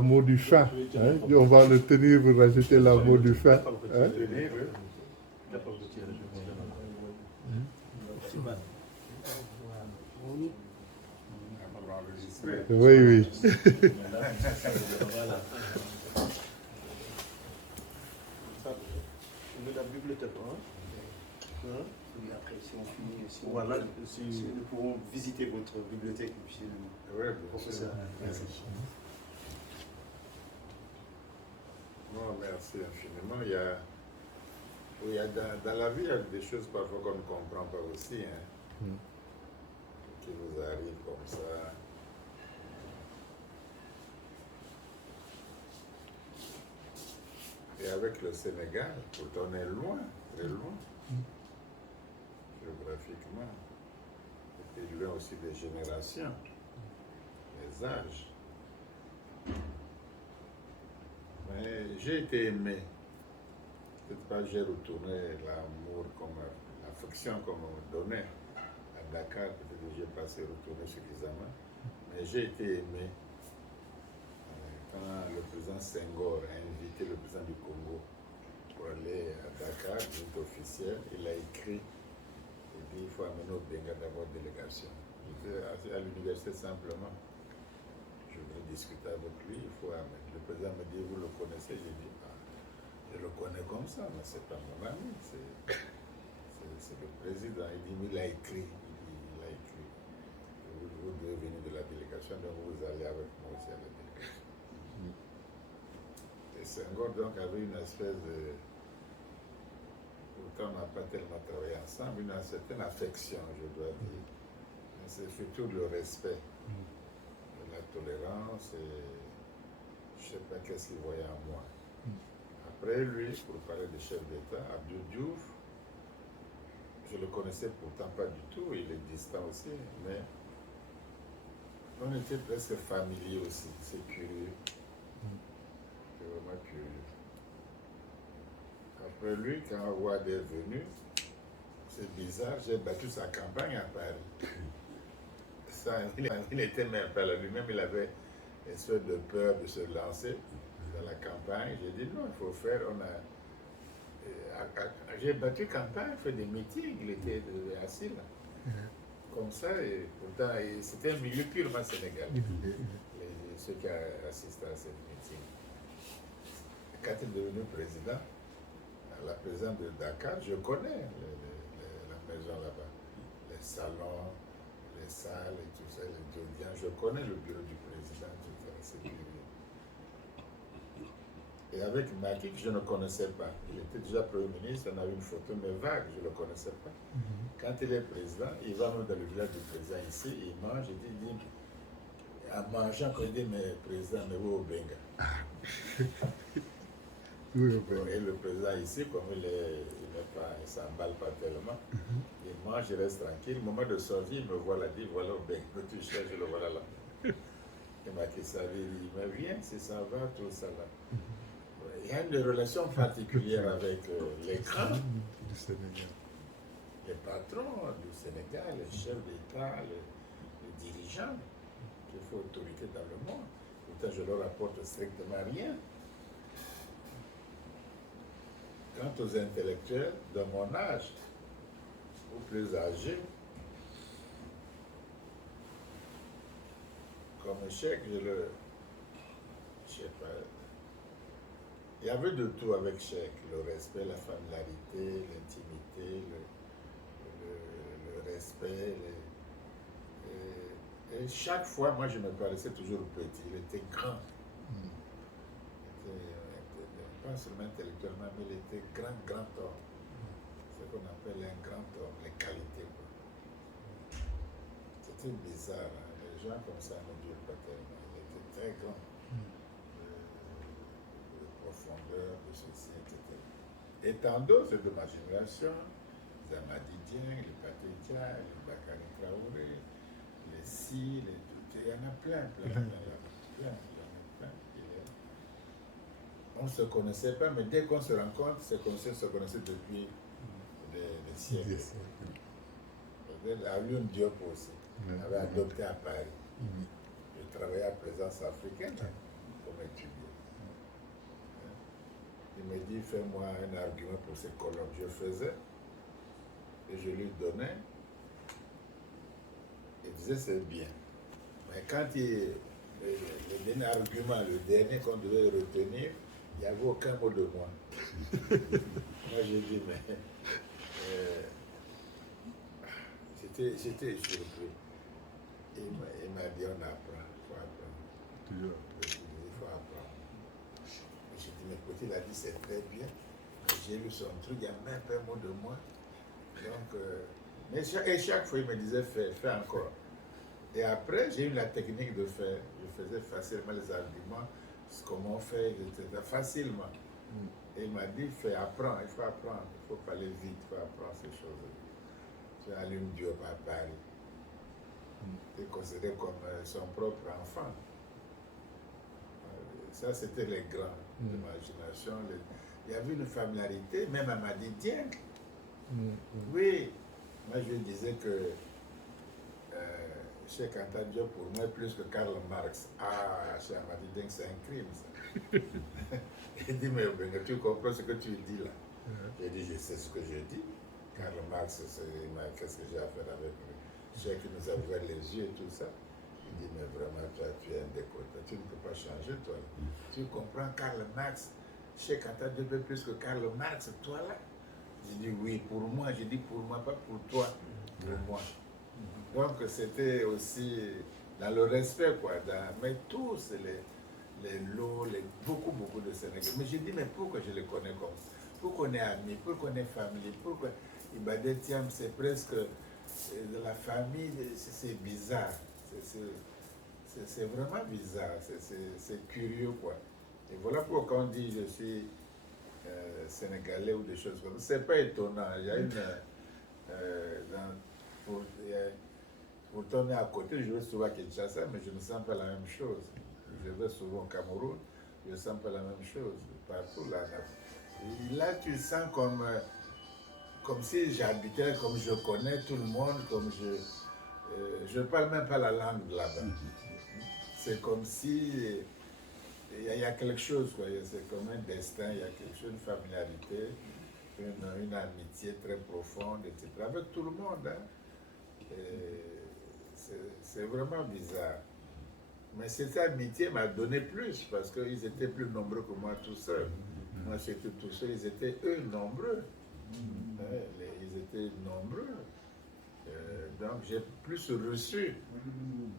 mot du fin. Hein? On va le tenir pour rajouter la mot du fin. Hein? Oui. La bibliothèque, après, si on finit, voilà, si nous pouvons visiter votre bibliothèque, monsieur le professeur. Merci. Non, merci infiniment. Il y a dans la vie, il y a des choses parfois qu'on ne comprend pas aussi, qui vous arrivent comme ça. Et avec le Sénégal, pourtant on est loin, très loin, géographiquement. Et puis loin aussi des générations, des âges. Mais j'ai été aimé. Peut-être pas j'ai retourné l'amour, l'affection qu'on me donnait à Dakar. Peut-être que j'ai pas assez retourné suffisamment. Mais j'ai été aimé. Quand le président Senghor a invité le président du Congo pour aller à Dakar, visite officielle, il a écrit, il dit il faut amener Obenga d'abord délégation. J'étais à l'université simplement. Je voulais discuter avec lui, il faut amener. Le président me dit vous le connaissez? J'ai dit je le connais comme ça, mais c'est pas mon ami, c'est le président. Il dit mais il a écrit, il a écrit. Vous devez venir de la délégation, donc vous allez avec moi aussi à la délégation. Senghor donc, avait une espèce de... Pourtant, on n'a pas tellement travaillé ensemble, une certaine affection, je dois dire. C'est surtout le respect, la tolérance et je ne sais pas qu'est-ce qu'il voyait en moi. Après lui, pour parler de chef d'État, Abdou Diouf, je ne le connaissais pourtant pas du tout, il est distant aussi, mais on était presque familiers aussi, c'est curieux. C'est vraiment curieux. Après lui, quand Ouad est venu, c'est bizarre, j'ai battu sa campagne à Paris. Ça, il était même pas là, lui-même, il avait une sorte de peur de se lancer dans la campagne. J'ai dit non, il faut faire, j'ai battu campagne, fait des meetings, il était assis là. Comme ça, et pourtant, c'était un milieu purement sénégalais, ceux qui ont assisté à cette meeting. Quand il est devenu président, la présidente de Dakar, je connais la maison là-bas, les salons, les salles et tout ça, les audiences, je connais le bureau du président, tout ça, c'est curieux. Et avec Macky, que je ne connaissais pas, il était déjà Premier ministre, on a eu une photo, mais vague, je ne le connaissais pas. Quand il est président, il va même dans le village du président ici, il mange, il dit en mangeant, quand il dit, mais président, mais où au Benga? Et le président ici, comme il ne s'emballe pas tellement, il mange, il reste tranquille. Au moment de sortir, il me voit là, il dit, voilà au Benga, tu cherches, je le voilà là. Et Macky Sall, il dit, mais viens, si ça va, tout ça là. Il y a une relation particulière avec les grands du Sénégal. Les patrons du Sénégal, les chefs d'État, les dirigeants, qui font autorité dans le monde. Pourtant, je leur apporte strictement rien. Quant aux intellectuels de mon âge, ou plus âgés, comme Cheikh, je sais pas, il y avait de tout avec Cheikh, le respect, la familiarité, l'intimité, le respect. Et chaque fois, moi, je me paraissais toujours petit. Il était grand. Pas seulement intellectuellement, mais il était grand homme. Ce qu'on appelle un grand homme, les qualités. C'était bizarre. Hein? Les gens comme ça ne durent pas tellement. Il était très grand. De profondeur, de ceci, etc. Et tant d'autres de ma génération, les Amadidien, les Patédia, les Bakary Traoré, les Si, les tout. Il y en a plein. On ne se connaissait pas, mais dès qu'on se rencontre, se connaissait depuis des siècles. Alioune Diop aussi, avait adopté à Paris. Je travaillais à Présence africaine comme étudiant. Il me dit, fais-moi un argument pour ces colonnes. Je faisais, et je lui donnais. Il disait, c'est bien. Mais quand le dernier argument, le dernier qu'on devait retenir, il n'y avait aucun mot de moi. Moi, j'ai dit, mais... j'étais surpris. Il m'a dit, on apprend, il faut apprendre. Il faut apprendre. J'ai dit, mais écoutez, il a dit, c'est très bien. J'ai lu son truc, il n'y a même pas un mot de moi. Donc, mais chaque fois, il me disait, fais encore. Et après, j'ai eu la technique de faire. Je faisais facilement les arguments, comment on fait, etc. Facilement. Et il m'a dit, apprends, il faut apprendre, il faut parler vite, il faut apprendre ces choses. Tu as Alioune Diop à Paris. Il est considéré comme son propre enfant. Ça, c'était les grands de ma génération. Il y avait une familiarité, même à Madi Dieng. Oui, moi je disais que Cheikh Anta Diop, pour moi, plus que Karl Marx. Ah, Cheikh Madi Dieng, c'est un crime, ça. Il dit, mais tu comprends ce que tu dis là? J'ai dit, je sais ce que je dis. Karl Marx, qu'est-ce que j'ai à faire avec lui? Cheikh nous a ouvert les yeux et tout ça. Il dit, mais vraiment, toi, tu es un décoté. Tu ne peux pas changer, toi. Tu comprends Karl Marx? Cheikh Anta Diop est plus que Karl Marx, toi là? J'ai dit, oui, pour moi. J'ai dit, pour moi, pas pour toi. Pour moi. Donc, c'était aussi dans le respect, quoi. Mais tous les lots, beaucoup de Sénégalais. Mais je dis, mais pourquoi je les connais comme ça? Pourquoi on est amis, pourquoi on est famille, pourquoi Ibadé Thiam, c'est presque de la famille, c'est bizarre. C'est vraiment bizarre, c'est curieux quoi. Et voilà pourquoi on dit je suis sénégalais ou des choses comme ça. C'est pas étonnant. Il y a une. Pour tourner à côté, je vais souvent à Kinshasa, mais je ne sens pas la même chose. Je vais souvent au Cameroun, je ne sens pas la même chose. Partout là. Là, tu sens comme si j'habitais, comme je connais tout le monde, comme je ne parle même pas la langue là-bas. C'est comme si il y a quelque chose, quoi. C'est comme un destin, il y a quelque chose, une familiarité, une amitié très profonde, etc. Avec tout le monde. Hein. C'est vraiment bizarre. Mais cette amitié m'a donné plus, parce qu'ils étaient plus nombreux que moi tout seul. Moi, j'étais tout seul, ils étaient eux nombreux. Ils étaient nombreux. Donc, j'ai plus reçu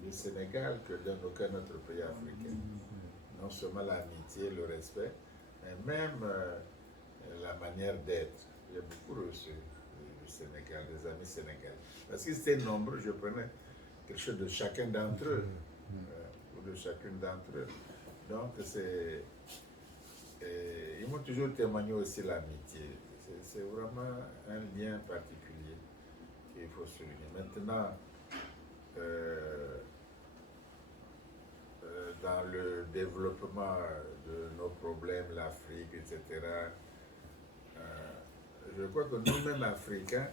du Sénégal que dans aucun autre pays africain. Non seulement l'amitié, le respect, mais même la manière d'être. J'ai beaucoup reçu du Sénégal, des amis sénégalais. Parce qu'ils étaient nombreux, je prenais quelque chose de chacun d'entre eux. Ou de chacune d'entre eux. Donc, ils m'ont toujours témoigné aussi l'amitié. C'est vraiment un lien particulier qu'il faut souligner. Maintenant, dans le développement de nos problèmes, l'Afrique, etc., je crois que nous-mêmes, Africains,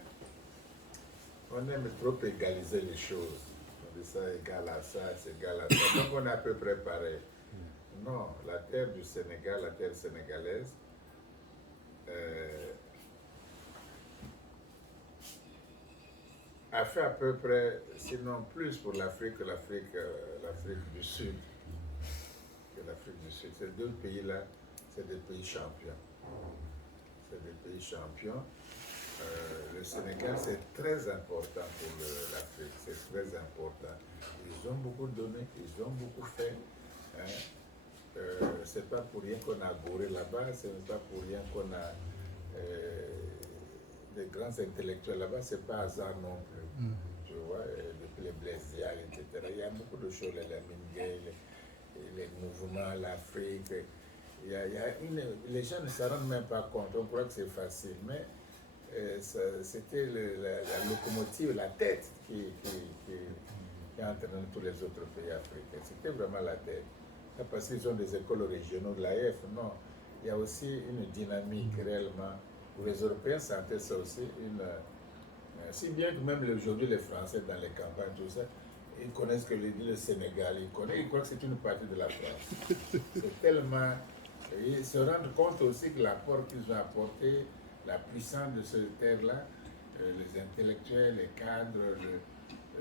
on aime trop égaliser les choses. On dit ça égal à ça, c'est égal à ça. Donc on est à peu près pareil. Non, la terre du Sénégal, la terre sénégalaise, a fait à peu près, sinon plus pour l'Afrique que l'Afrique du Sud. L'Afrique du Sud. Ces deux pays-là, c'est des pays champions. C'est des pays champions. Le Sénégal, c'est très important pour l'Afrique, c'est très important. Ils ont beaucoup donné, ils ont beaucoup fait. Hein. C'est pas pour rien qu'on a gouré là-bas, ce n'est pas pour rien qu'on a des grands intellectuels là-bas, c'est pas hasard non plus. Tu vois, depuis les Blaise Diagne, etc. Il y a beaucoup de choses, les Lamine, les mouvements, l'Afrique. Les gens ne se rendent même pas compte, on croit que c'est facile, mais c'était la locomotive, la tête qui entraînait tous les autres pays africains. C'était vraiment la tête. Pas parce qu'ils ont des écoles régionaux de l'AF, non. Il y a aussi une dynamique réellement, où les Européens sentaient ça aussi, si bien que même aujourd'hui les Français dans les campagnes, tout ça, ils connaissent que le Sénégal, ils croient que c'est une partie de la France. C'est tellement... Ils se rendent compte aussi que l'apport qu'ils ont apporté, la puissance de cette terre-là, les intellectuels, les cadres,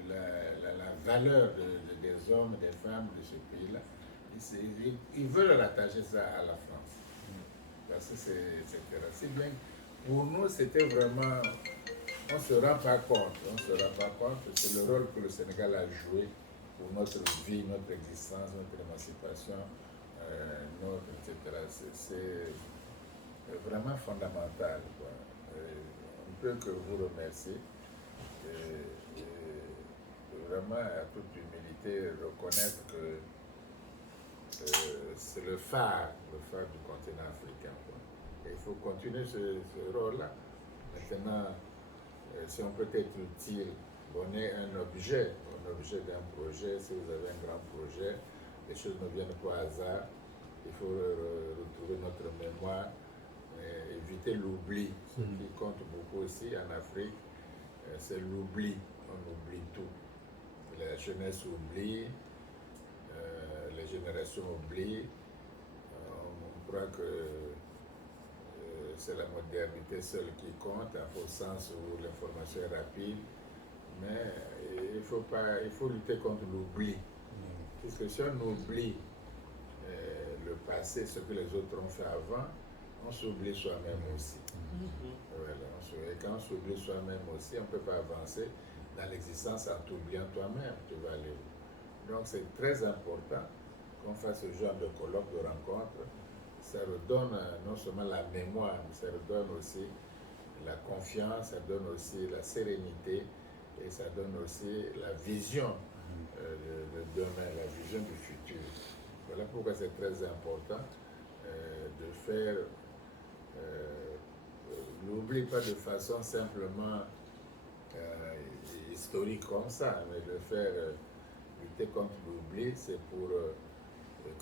la valeur des hommes, des femmes de ce pays-là, ils veulent rattacher ça à la France. Parce que c'est bien. Pour nous, c'était vraiment... On ne se rend pas compte, c'est le rôle que le Sénégal a joué pour notre vie, notre existence, notre émancipation, etc. C'est vraiment fondamental. Quoi. On ne peut que vous remercier et vraiment, à toute humilité, reconnaître que c'est le phare du continent africain. Quoi. Et il faut continuer ce rôle-là. Maintenant, si on peut être utile, donner un objet d'un projet, si vous avez un grand projet, les choses ne viennent pas au hasard, il faut retrouver notre mémoire, éviter l'oubli. Ce qui compte beaucoup aussi en Afrique, c'est l'oubli. On oublie tout. La jeunesse oublie, les générations oublient. On croit que c'est la modernité seule qui compte, au sens où l'information est rapide. Mais il faut lutter contre l'oubli. Puisque si on oublie le passé, ce que les autres ont fait avant, on s'oublie soi-même aussi. Voilà, et quand on s'oublie soi-même aussi, on ne peut pas avancer dans l'existence en t'oubliant toi-même. Tu vas aller où? Donc c'est très important qu'on fasse ce genre de colloque, de rencontre, ça redonne non seulement la mémoire, mais ça redonne aussi la confiance, ça donne aussi la sérénité et ça donne aussi la vision de demain, la vision du futur. Voilà pourquoi c'est très important de faire l'oubli pas de façon simplement historique comme ça, mais de faire lutter contre l'oubli, c'est pour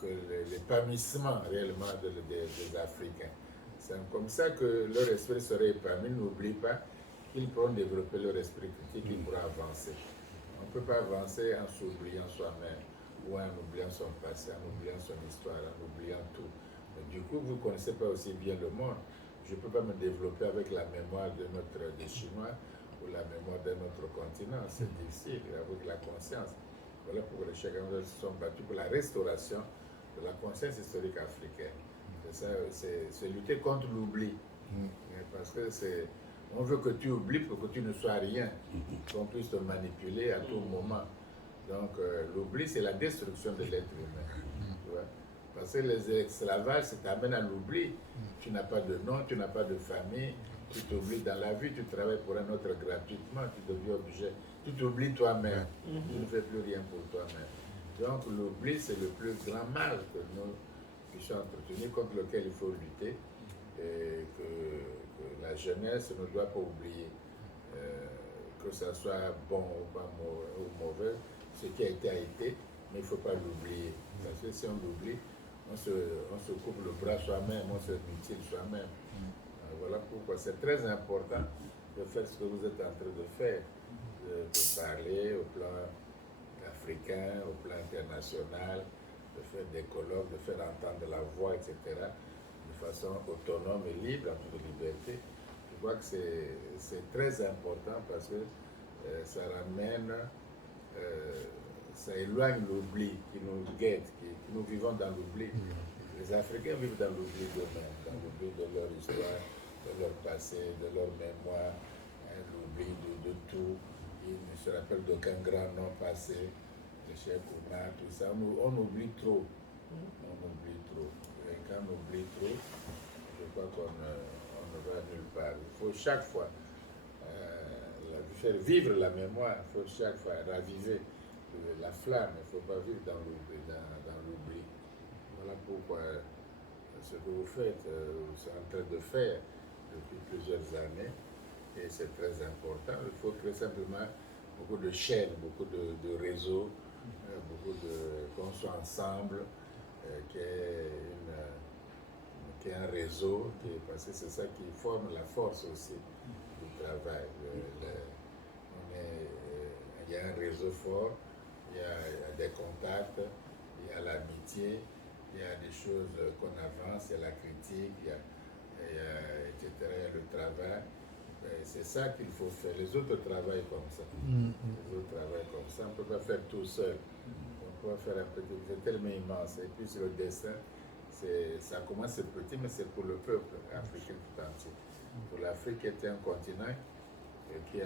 que l'épanouissement réellement des Africains. C'est comme ça que leur esprit serait épanoui. N'oublie pas qu'ils pourront développer leur esprit critique, ils pourront avancer. On ne peut pas avancer en s'oubliant soi-même, ou en oubliant son passé, en oubliant son histoire, en oubliant tout. Mais du coup, vous ne connaissez pas aussi bien le monde. Je ne peux pas me développer avec la mémoire des Chinois ou la mémoire de notre continent. C'est difficile, avec la conscience. Voilà pourquoi les Cheikh Ahmadou se sont battus pour la restauration de la conscience historique africaine. C'est lutter contre l'oubli. Parce que on veut que tu oublies pour que tu ne sois rien, qu'on puisse te manipuler à tout moment. Donc l'oubli, c'est la destruction de l'être humain. Tu vois? Parce que les esclavages, ça t'amène à l'oubli. Tu n'as pas de nom, tu n'as pas de famille, tu t'oublies dans la vie, tu travailles pour un autre gratuitement, tu deviens obligé, tu t'oublies toi-même, tu ne fais plus rien pour toi-même. Donc l'oubli, c'est le plus grand mal que nous puissions entretenir, contre lequel il faut lutter, et que la jeunesse ne doit pas oublier, que ça soit bon ou mauvais, ce qui a été, mais il ne faut pas l'oublier. Parce que si on l'oublie, on se coupe le bras soi-même, on se mutile soi-même. Voilà pourquoi c'est très important de faire ce que vous êtes en train de faire, de parler au plan africain, au plan international, de faire des colloques, de faire entendre la voix, etc., de façon autonome et libre, en toute liberté. Je crois que c'est très important parce que ça ramène, ça éloigne l'oubli qui nous guette, nous vivons dans l'oubli. Les Africains vivent dans l'oubli d'eux-mêmes, dans l'oubli de leur histoire, de leur passé, de leur mémoire, l'oubli de tout. Ils ne se rappellent d'aucun grand nom passé, de Cheikh Oumar, tout ça. On oublie trop. On oublie trop. Et quand on oublie trop, je crois qu'on ne va nulle part. Il faut chaque fois faire vivre la mémoire, il faut chaque fois raviver la flamme, il ne faut pas vivre dans l'oubli. Voilà pourquoi ce que vous faites, vous êtes en train de faire depuis plusieurs années, et c'est très important. Il faut créer simplement beaucoup de chaînes, beaucoup de réseaux, qu'on soit ensemble, qu'il y ait un réseau, parce que c'est ça qui forme la force aussi du travail. Il y a un réseau fort, il y a des contacts, il y a l'amitié, il y a des choses qu'on avance, il y a la critique, il y a, etc., il y a le travail. C'est ça qu'il faut faire. Les autres travaillent comme ça. Les autres travaillent comme ça. On ne peut pas faire tout seul. On peut faire un petit, c'est tellement immense. Et puis sur le dessin, ça commence petit, mais c'est pour le peuple africain tout entier. Pour l'Afrique qui était un continent qui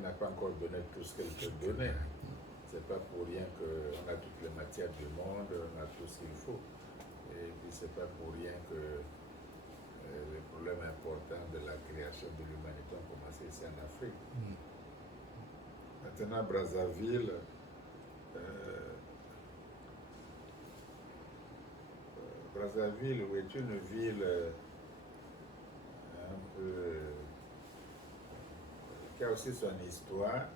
n'a pas encore donné tout ce qu'elle peut donner. C'est pas pour rien qu'on a toutes les matières du monde, on a tout ce qu'il faut. Et puis c'est pas pour rien que les problèmes importants de la création de l'humanité ont commencé ici en Afrique. Maintenant, Brazzaville, Brazzaville est une ville un peu qui a aussi son histoire.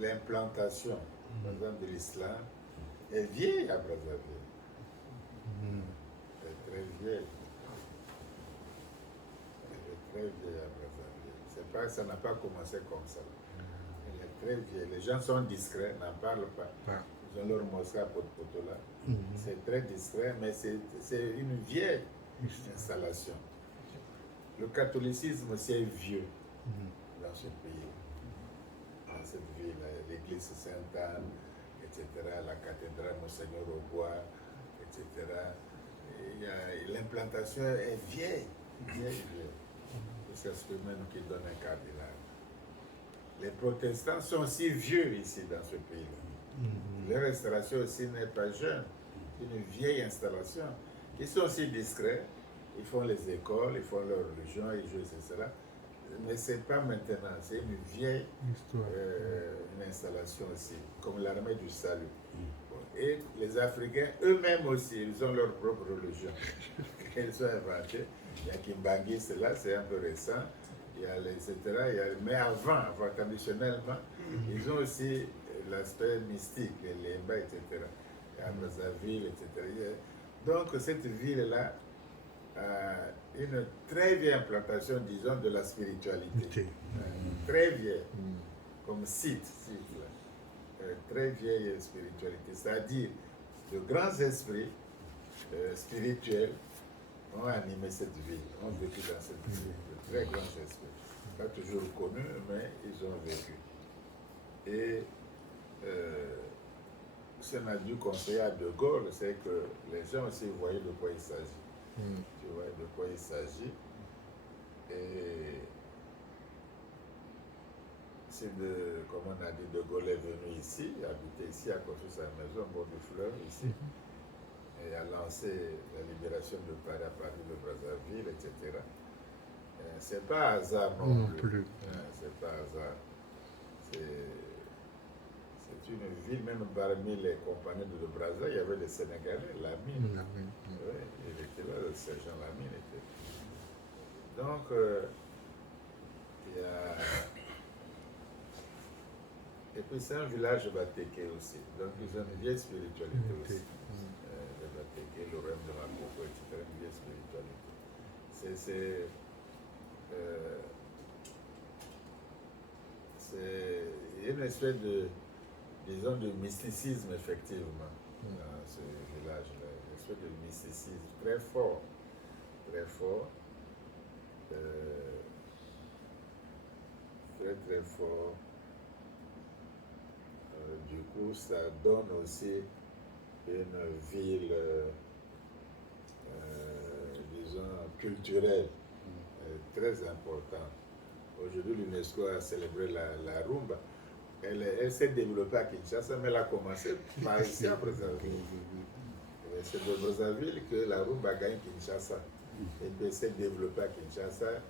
L'implantation, par exemple, de l'islam est vieille à Brazzaville. Elle est très vieille. Elle est très vieille à Brazzaville. Ça n'a pas commencé comme ça. Elle est très vieille. Les gens sont discrets, n'en parlent pas. Ils ont leur mosquée à Potola. C'est très discret, mais c'est une vieille installation. Le catholicisme aussi est vieux dans ce pays. Dans cette ville, l'église Sainte-Anne, etc., la cathédrale Monseigneur Aubois, etc. L'implantation est vieille, vieille. c'est ce même qui donne un cardinal. Les protestants sont si vieux ici dans ce pays-là. Leur installation aussi n'est pas jeune. C'est une vieille installation. Ils sont aussi discrets. Ils font les écoles, ils font leur religion, ils jouent, etc. Mais ce n'est pas maintenant. C'est une vieille une installation aussi, comme l'armée du salut. Et les Africains eux-mêmes aussi, ils ont leur propre religion. Ils sont inventés. Il y a Kimbangi, c'est là, c'est un peu récent. Il y a les, etc. Mais avant, traditionnellement, ils ont aussi l'aspect mystique, les Lemba, etc. Il y a Brazzaville, etc. Donc cette ville-là a une très vieille implantation, disons, de la spiritualité. Très vieille, comme site là. Très vieille spiritualité. C'est-à-dire, de grands esprits spirituels ont animé cette ville, ont vécu dans cette ville. De très grands esprits. Pas toujours connus, mais ils ont vécu. Et ce qu'on a dû conseiller à De Gaulle, c'est que les gens aussi voyaient de quoi il s'agit. Tu vois de quoi il s'agit. Et c'est de, comme on a dit, De Gaulle est venu ici, habiter ici, a construit sa maison au bord du fleuve ici, et a lancé la libération de Paris à partir de Brazzaville, etc. C'est pas hasard non plus. C'est pas hasard. C'est une ville, même parmi les compagnons de Brazza, il y avait des Sénégalais, Lamine. Oui, il était là, le sergent Lamine était. Donc, il y a. Et puis c'est un village batéké aussi. Donc ils ont une vieille spiritualité aussi. Le batéké, le rêve de la Moko, etc. Une vieille spiritualité. Il y a une espèce de, disons, de mysticisme, effectivement, dans ce village-là. Une espèce de mysticisme très fort. Très fort. Très fort. Du coup, ça donne aussi une ville, disons, culturelle, très importante. Aujourd'hui, l'UNESCO a célébré la rumba. Elle s'est développée à Kinshasa, mais elle a commencé par ici à Brazzaville. C'est de Brazzaville que la rumba gagne Kinshasa. Et puis elle s'est développée à Kinshasa.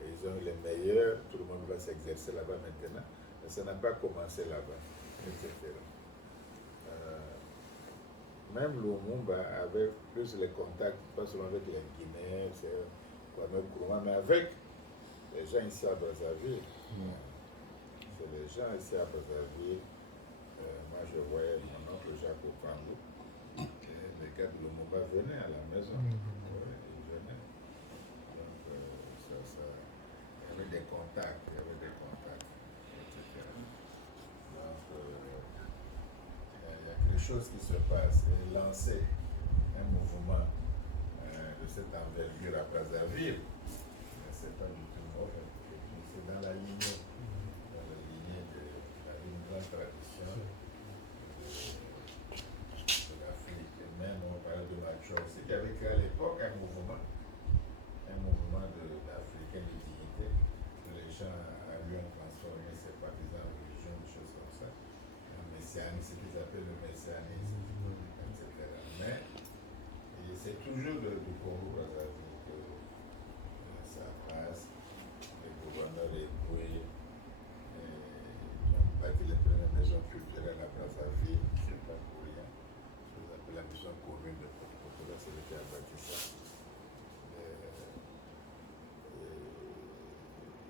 Ils ont les meilleurs, tout le monde va s'exercer là-bas maintenant. Mais ça n'a pas commencé là-bas, etc. Même Lumumba avait plus les contacts, pas seulement avec les Guinéens, mais avec les gens ici à Brazzaville. C'est les gens ici à Brazzaville. Moi, je voyais mon oncle Jacques Opango. Les gars de Lumumba venaient à la maison. Ils venaient. Donc, il y avait des contacts, etc. Donc, il y a quelque chose qui se passe. Et lancer un mouvement de cette envergure à Brazzaville, c'est pas du tout mauvais. C'est dans la lignée d'une grande tradition de l'Afrique. Et même on parlait de Macho aussi, qui avait créé à l'époque un mouvement d'Africains de dignité. Les gens lui ont transformé ses partisans en religion, des choses comme ça. Un messianisme, ce qu'ils appellent le messianisme, etc. Mais c'est toujours du Congo Brazzaville que ça passe. Les gouverneurs éboués, ils ont bâti les premières maisons culturelles à Brazzaville, c'est pas pour rien. Ce qu'ils appellent la maison commune de Popola, c'est lui qui a bâti ça.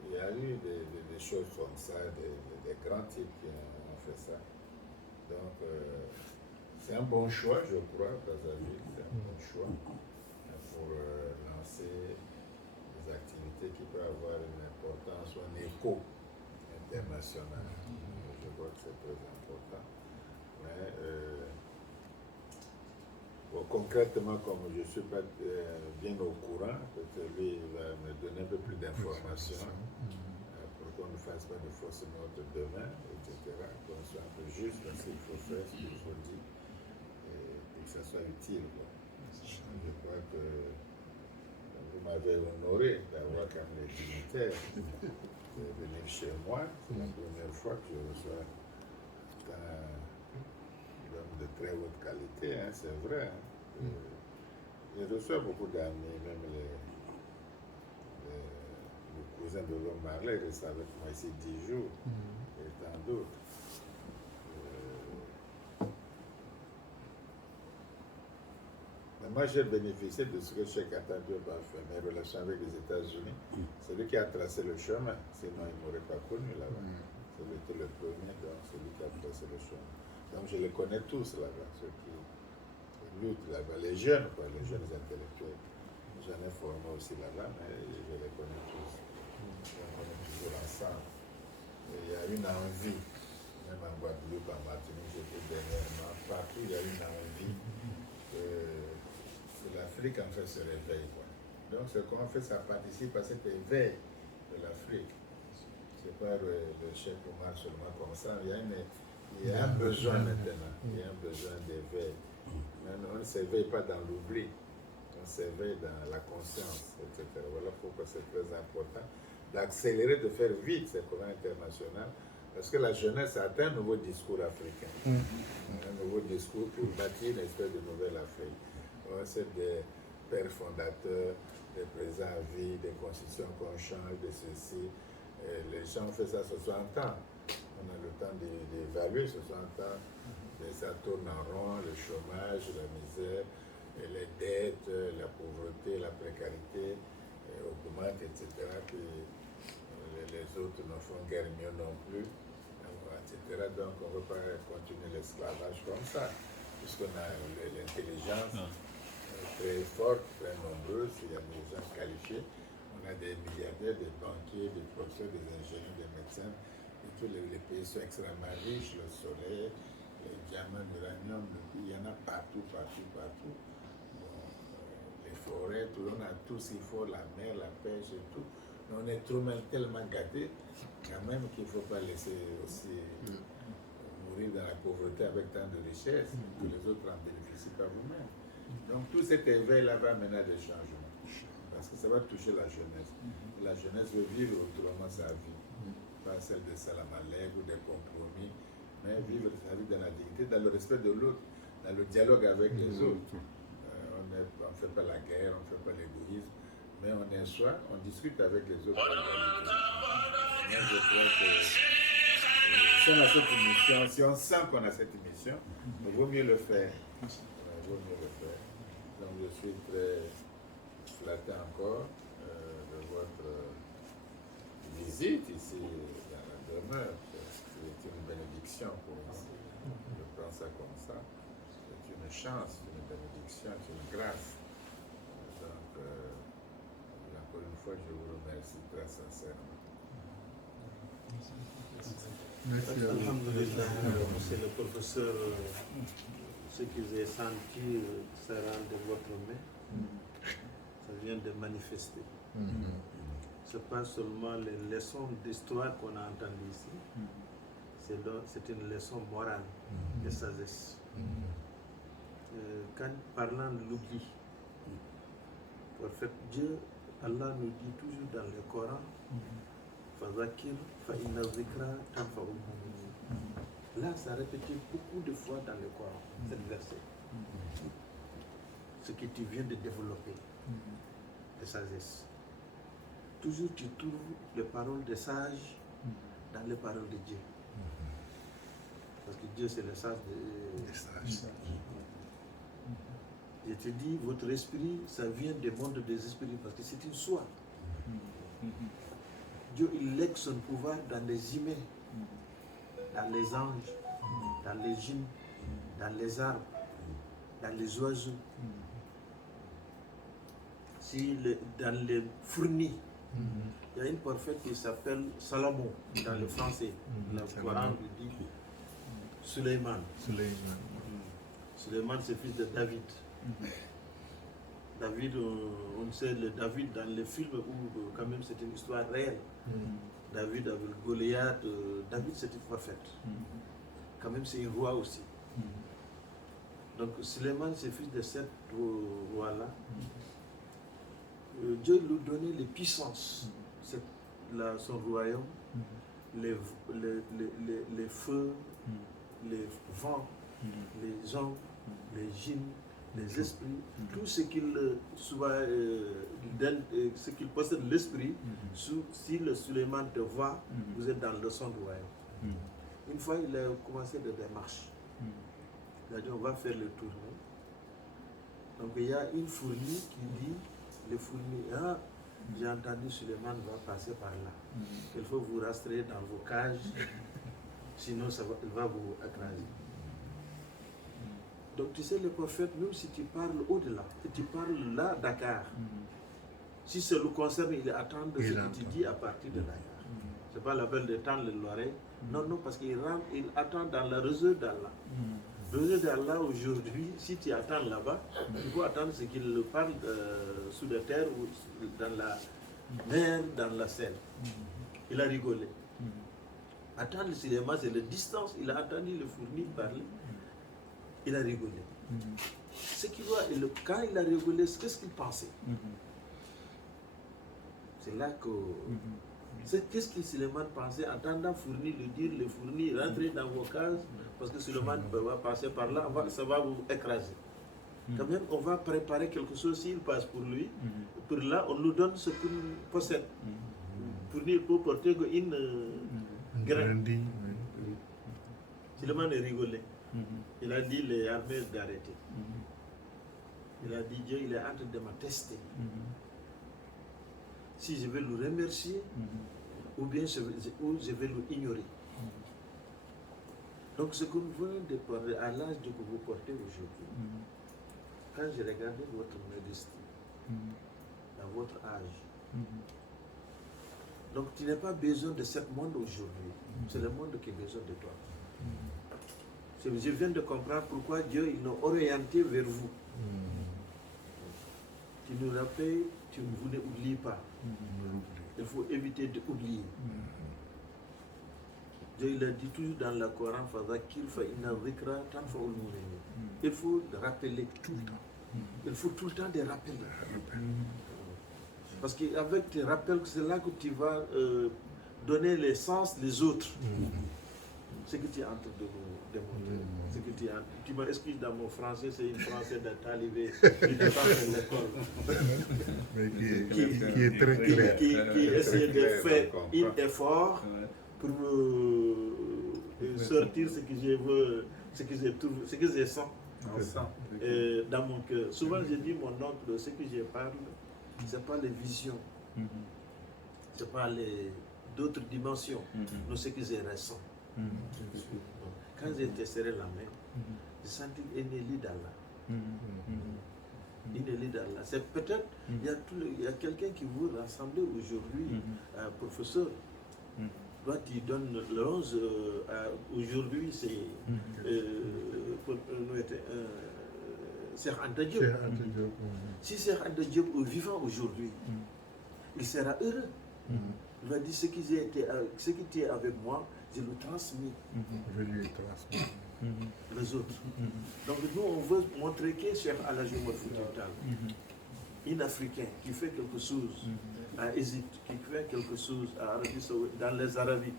Il y a eu des choses comme ça, des grands types qui ont fait ça. Donc, c'est un bon choix, je crois, Brazzaville, c'est un bon choix pour lancer des activités qui peuvent avoir une importance ou un écho international. Je crois que c'est très important. Mais concrètement, comme je ne suis pas bien au courant, peut-être lui va me donner un peu plus d'informations pour qu'on ne fasse pas de fausses notes demain, etc. Qu'on soit un peu juste dans ce qu'il faut faire, ce qu'il faut dire, et que ça soit utile. Je crois que vous m'avez honoré d'avoir quand même les dignitaires de venir chez moi. C'est la première fois que je reçois un homme de très haute qualité, hein, c'est vrai. Hein. Je reçois beaucoup d'amis, même le cousin de l'homme Marley reste avec moi ici 10 jours, et tant d'autres. Moi, j'ai bénéficié de ce que Cheikh Anta Diop a fait, mes relations avec les États-Unis. C'est lui qui a tracé le chemin, sinon il ne m'aurait pas connu là-bas. C'était le premier, donc c'est lui qui a tracé le chemin. Donc je les connais tous là-bas, ceux qui luttent là-bas, les jeunes intellectuels. J'en ai formé aussi là-bas, mais je les connais tous. On est toujours ensemble. Et il y a une envie, même en Guadeloupe, en Martinique, j'étais dernièrement, partout il y a une envie. L'Afrique en fait se réveille. Quoi. Donc ce qu'on fait, ça participe à cet éveil de l'Afrique. C'est pas le Cheikh Oumar seulement comme ça. Il y a un besoin maintenant. Il y a un besoin d'éveil. On ne s'éveille pas dans l'oubli. On s'éveille dans la conscience, etc. Voilà pourquoi c'est très important d'accélérer, de faire vite ces courants internationaux. Parce que la jeunesse a atteint un nouveau discours africain. Un nouveau discours pour bâtir une espèce de nouvelle Afrique. C'est des pères fondateurs, des présidents à vie, des constitutions qu'on change, de ceci. Et les gens ont fait ça 60 ans. On a le temps d'évaluer 60 ans. Et ça tourne en rond, le chômage, la misère, et les dettes, la pauvreté, la précarité augmentent, etc. Puis les autres ne font guère mieux non plus, etc. Donc on ne veut pas continuer l'esclavage comme ça, puisqu'on a l'intelligence très forte, très nombreuse, il y a des gens qualifiés, on a des milliardaires, des banquiers, des professeurs, des ingénieurs, des médecins, et tous les pays sont extrêmement riches, le soleil, les diamants, l'uranium, il y en a partout. Bon, les forêts, tout, on a tout ce qu'il faut, la mer, la pêche et tout. Mais on est tellement gâtés, quand même qu'il ne faut pas laisser aussi mourir dans la pauvreté avec tant de richesses, que les autres en bénéficient pas vous-même. Donc tout cet éveil-là va mener à des changements, parce que ça va toucher la jeunesse. La jeunesse veut vivre autrement sa vie, pas celle de Salam Alek ou des compromis, mais vivre sa vie dans la dignité, dans le respect de l'autre, dans le dialogue avec les autres. On ne fait pas la guerre, on ne fait pas l'égoïsme, mais on est soi, on discute avec les autres. Moi, je crois que si on a cette mission, si on sent qu'on a cette mission, il vaut mieux le faire. Donc je suis très flatté encore de votre visite ici dans la demeure. C'est une bénédiction pour moi. Je prends ça comme ça. C'est une chance, une bénédiction, c'est une grâce. Donc, encore une fois, je vous remercie très sincèrement. Merci à vous. Alhamdulillah, monsieur le professeur, ce que j'ai senti sera de votre main, ça vient de manifester. Ce n'est pas seulement les leçons d'histoire qu'on a entendues ici, c'est une leçon morale de sagesse. Quand parlant de l'oubli, en fait, Dieu, Allah nous dit toujours dans le Coran, là, ça répété beaucoup de fois dans le Coran, cette verset. Ce que tu viens de développer, de sagesse. Toujours tu trouves les paroles des sages dans les paroles de Dieu. Parce que Dieu, c'est le sage des sages. Je te dis, votre esprit, ça vient du monde des esprits, parce que c'est une soi. Dieu, il lègue son pouvoir dans les humains, dans les anges, dans les djinns, dans les arbres, dans les oiseaux, dans les fournis. Il y a une prophète qui s'appelle Salomon, dans le français. Le Coran lui dit Suleiman. Suleiman, c'est fils de David. David, on sait le David dans les films où quand même c'est une histoire réelle. David avec Goliath, David c'est un prophète. Quand même c'est un roi aussi. Donc Suleiman c'est fils de cet roi-là. Dieu lui donnait les puissances, son royaume, les feux, les vents, les hommes, les djinns, les esprits, tout ce qu'il ce qu'il possède l'esprit, si le Suleiman te voit, vous êtes dans le son du royaume. Une fois, il a commencé des démarches. Il a dit, on va faire le tournée. Donc il y a une fourmi qui dit, les fourmis, ah, j'ai entendu Suleiman va passer par là. Il faut vous rastreiller dans vos cages, sinon il va vous écraser. Donc tu sais, le prophète, même si tu parles au-delà, tu parles là, Dakar, si ça le concerne, il attend de ce que tu dis à partir de Dakar. Ce n'est pas la peine de tendre l'oreille. Non, non, parce qu'il attend dans le réseau d'Allah. Le réseau d'Allah, aujourd'hui, si tu attends là-bas, il faut attendre ce qu'il parle sous la terre ou dans la mer, dans la Seine. Il a rigolé. Attendre le cinéma, c'est la distance. Il a attendu le fourni parler. Il a rigolé. Ce qu'il voit, quand il a rigolé, qu'est-ce qu'il pensait? C'est là que... Qu'est-ce que Suleiman pensait, entendant Fourni le dire, le Fourni, rentrer dans vos cases, parce que Suleiman va passer par là, ça va vous écraser. Quand même, on va préparer quelque chose s'il passe pour lui. Pour là, on nous donne ce qu'il possède. Fourni peut porter une graine. Suleiman est rigolé. Il a dit les armées d'arrêter. Il a dit, Dieu, il est en train de me tester. Si je vais le remercier, ou bien je vais le ignorer. Donc ce que vous venez de parler, à l'âge que vous portez aujourd'hui, quand j'ai regardé votre modestie, à votre âge, donc tu n'as pas besoin de ce monde aujourd'hui, c'est le monde qui a besoin de toi. Je viens de comprendre pourquoi Dieu il nous a orienté vers vous. Tu nous rappelles, vous n'oubliez pas. Il faut éviter d'oublier. Dieu il a dit toujours dans le Coran, il faut rappeler tout le temps. Il faut tout le temps des rappels. Parce qu'avec tes rappels, c'est là que tu vas donner les sens des autres. Ce que tu es en train de nous démontrer. Ce que tu m'excuses dans mon français, c'est une français de talibé qui n'est pas fait l'école. Qui est très clair. Qui essaie de faire un effort pour me sortir ce que je veux, ce que je sens dans mon cœur. Souvent, je dis mon oncle, ce que je parle, ce n'est pas les visions, ce n'est pas d'autres dimensions, mais ce que je ressens. Quand j'ai été serré la main, j'ai senti une élie d'Allah. Une élie d'Allah. C'est peut-être, il y a quelqu'un qui veut rassembler aujourd'hui, professeur. Toi, tu donnes le 11, aujourd'hui, c'est Cheikh Anta Diop. Si Cheikh Anta Diop est vivant aujourd'hui, il sera heureux. Il va dire ce qui était avec moi, je le transmets. Je lui ai transmis. Les autres. Donc nous, on veut montrer que Cheikh Alhaji Omar Foutiyou Tall, un Africain qui fait quelque chose à Égypte, qui fait quelque chose à Arabie Saoudite, dans les Arabies.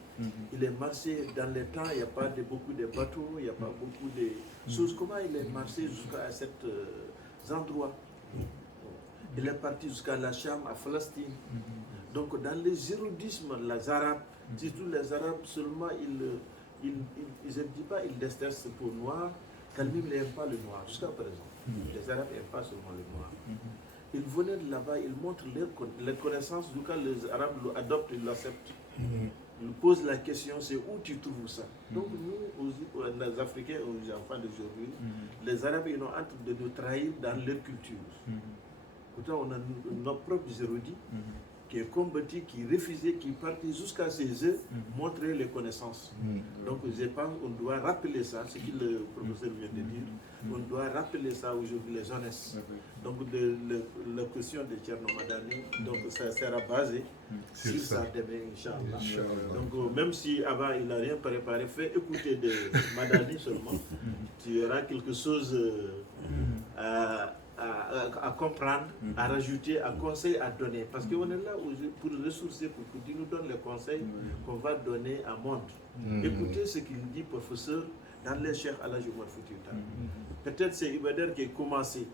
Il est marché dans les temps, il n'y a pas beaucoup de bateaux, il n'y a pas beaucoup de choses. Comment il est marché jusqu'à cet endroit? Il est parti jusqu'à la Cham, à Palestine. Donc dans les érudismes, les Arabes, surtout les Arabes seulement, ils ne disent pas ils détestent pour le noir, quand même ils n'aiment pas le noir, jusqu'à présent. Les Arabes n'aiment pas seulement le noir. Ils venaient de là-bas, ils montrent les connaissances, du cas les Arabes l'adoptent, ils l'acceptent. Ils posent la question, c'est où tu trouves ça? Donc nous, les Africains, aux enfants d'aujourd'hui, les Arabes, ils sont en train de nous trahir dans leur culture. Pourtant, on a nos propres érudits qui est combattu, qui refusait, qui partait jusqu'à ses œufs, montrer les connaissances. Donc je pense qu'on doit rappeler ça, ce que le professeur vient de dire, on doit rappeler ça aujourd'hui, les jeunesses. Donc la question de Thierno Madani, donc ça sera basé sur ça demain, Inch'Allah. Donc même si avant il n'a rien préparé, fais écouter de Madani seulement, tu auras quelque chose à à comprendre, à rajouter, à conseiller, à donner. Parce qu'on est là pour ressourcer, pour qu'il nous donne les conseils qu'on va donner à monde. Écoutez ce qu'il dit, professeur, dans les Cheikh Alhaji Oumar Foutiyou Tall. Peut-être c'est Ibader qui a commencé.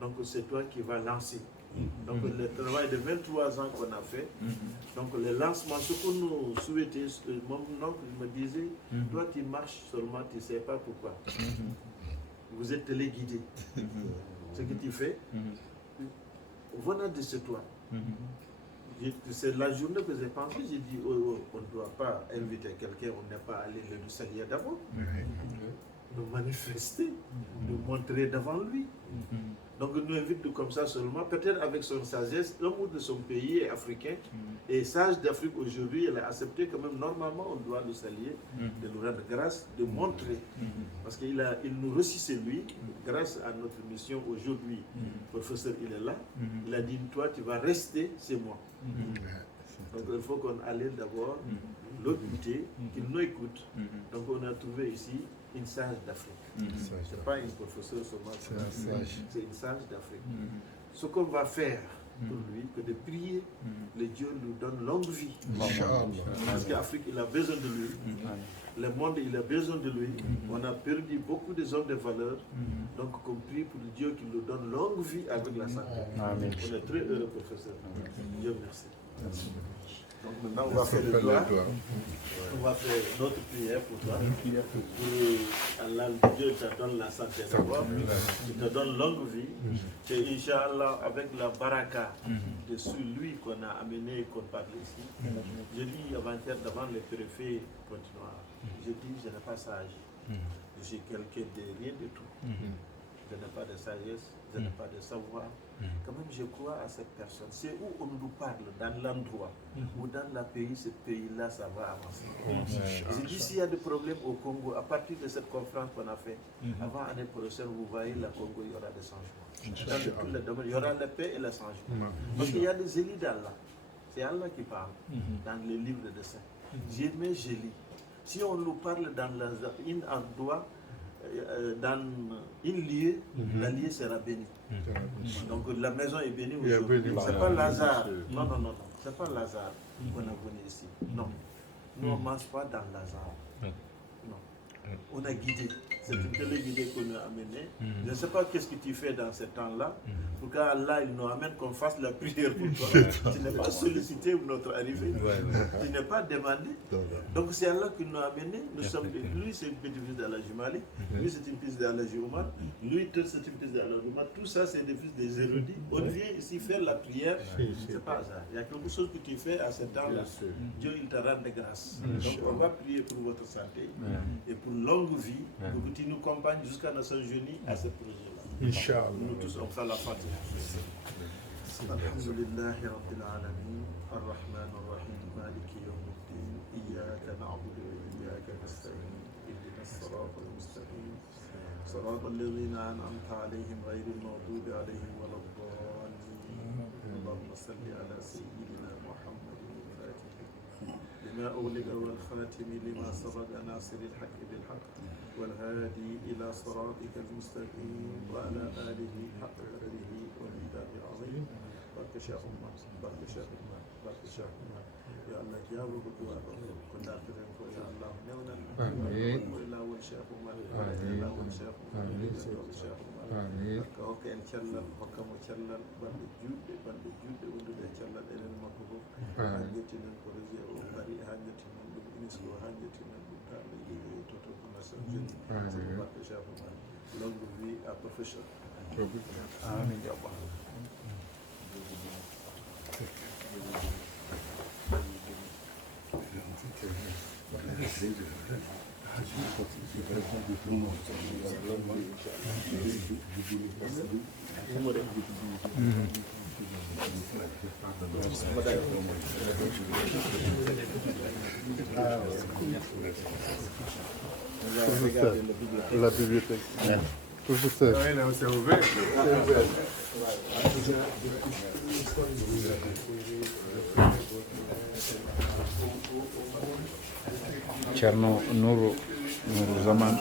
Donc c'est toi qui vas lancer. Donc le travail de 23 ans qu'on a fait, donc le lancement, ce que nous souhaitions, mon oncle me disait, toi tu marches seulement, tu ne sais pas pourquoi. Vous êtes téléguidé. Ce que tu fais, venant de ce toi. C'est la journée que j'ai pensé, j'ai dit, oh, on ne doit pas inviter quelqu'un, on n'est pas allé le saluer d'abord. De manifester, de montrer devant lui. Donc il nous invite comme ça seulement, peut-être avec son sagesse, l'amour de son pays est africain, et sage d'Afrique aujourd'hui, elle a accepté quand même, normalement on doit le saluer, de nous rendre grâce, de montrer, parce qu'il nous reçut lui, grâce à notre mission aujourd'hui, le professeur il est là, il a dit, toi tu vas rester, c'est moi. Donc il faut qu'on aille d'abord l'écouter, qu'il nous écoute. Donc on a trouvé ici une sage d'Afrique. Ce n'est pas une professeure seulement, c'est une sage d'Afrique. Ce qu'on va faire pour lui, que de prier, le Dieu nous donne longue vie. Parce qu'Afrique, il a besoin de lui. Le monde, il a besoin de lui. On a perdu beaucoup de hommes de valeur. Donc, on prie pour Dieu qu'il nous donne longue vie avec la santé. On est très heureux, professeur. Dieu merci. Donc maintenant, on va faire le doigt. On va faire notre prière pour toi. Pour Allah, Dieu te donne la santé d'abord. Il te donne longue vie. Et Inch'Allah, avec la baraka de celui qu'on a amené, qu'on parle ici. Je dis avant-hier devant le préfet Pointe-Noire, je dis, je n'ai pas sage. Je suis quelqu'un de rien du tout. Je n'ai pas de sagesse, je n'ai pas de savoir. Quand même, je crois à cette personne. C'est où on nous parle, dans l'endroit, ou dans le pays, ce pays-là, ça va avancer. Je dis, s'il y a des problèmes au Congo, à partir de cette conférence qu'on a faite, avant l'année prochaine, vous voyez, le Congo, il y aura des changements. Dans tous les domaines, il y aura la paix et le changement. Parce qu'il y a des élus d'Allah. C'est Allah qui parle dans les livres de saints. J'aimais, je lis. Si on nous parle dans un endroit, dans une lieu, la lieu sera bénie. Donc la maison est bénie aujourd'hui. C'est pas Lazare. Non, non, non, non. C'est pas Lazare qu'on a venu ici. Non. Nous, on ne mange pas dans Lazare. Non. On a guidé. C'est une téléguidée qu'on a amenée. Je ne sais pas qu'est-ce que tu fais dans ce temps-là. Pour qu'Allah il nous amène qu'on fasse la prière pour toi. Tu n'es pas sollicité pour notre arrivée. Tu n'es pas demandé. Donc c'est Allah qui nous a amené. Nous sommes, lui, c'est une petite fils d'Allah Jumali. Lui, c'est une fils d'Allah Oumar. Lui, c'est une fils d'Allah Oumar. Tout ça, c'est des fils des érudits. On vient ici faire la prière. C'est pas hasard. Il y a quelque chose que tu fais à ce temps-là. Dieu, il te rend de grâce. Donc on va prier pour votre santé et pour longue vie. Qui nous accompagne jusqu'à notre génie à ce projet-là. Inch'Allah. Nous tous, on fera la Fatiha. Alhamdulillahi Rabbil Alamin, Ar-Rahman Ar-Rahim, Maliki Yawmiddin, Iyyaka na'budu wa iyyaka nasta'in, Ihdina as-sirata al-mustaqim, صراط الذين أنعمت عليهم غير المغضوب عليهم ولا الضالين. اللهم صل على سيدنا محمد الفاتح لما أغلق والخاتم لما سبق ناصر الحق بالحق والهادي إلى صراطك المستقيم وعلى آله حق قدره والمقدار العظيم. بارك شاء الله، بارك شاء الله، بارك شاء الله. يا الله جابوا بدوابه كنا أخذنكم يا الله نونا وإلا والشيخ مال وإلا والشيخ مال والشيخ مال كوك إن شاء الله حكم شاء الله بند جود ولد شاء الله إلى المكروه حاجتنا الكرزية وبري حاجتنا بالإنس وحاجتنا longue vie à professeur. Amen. La bibliothèque. Professeur. C'est ouvert. Thierno Nourou Zaman,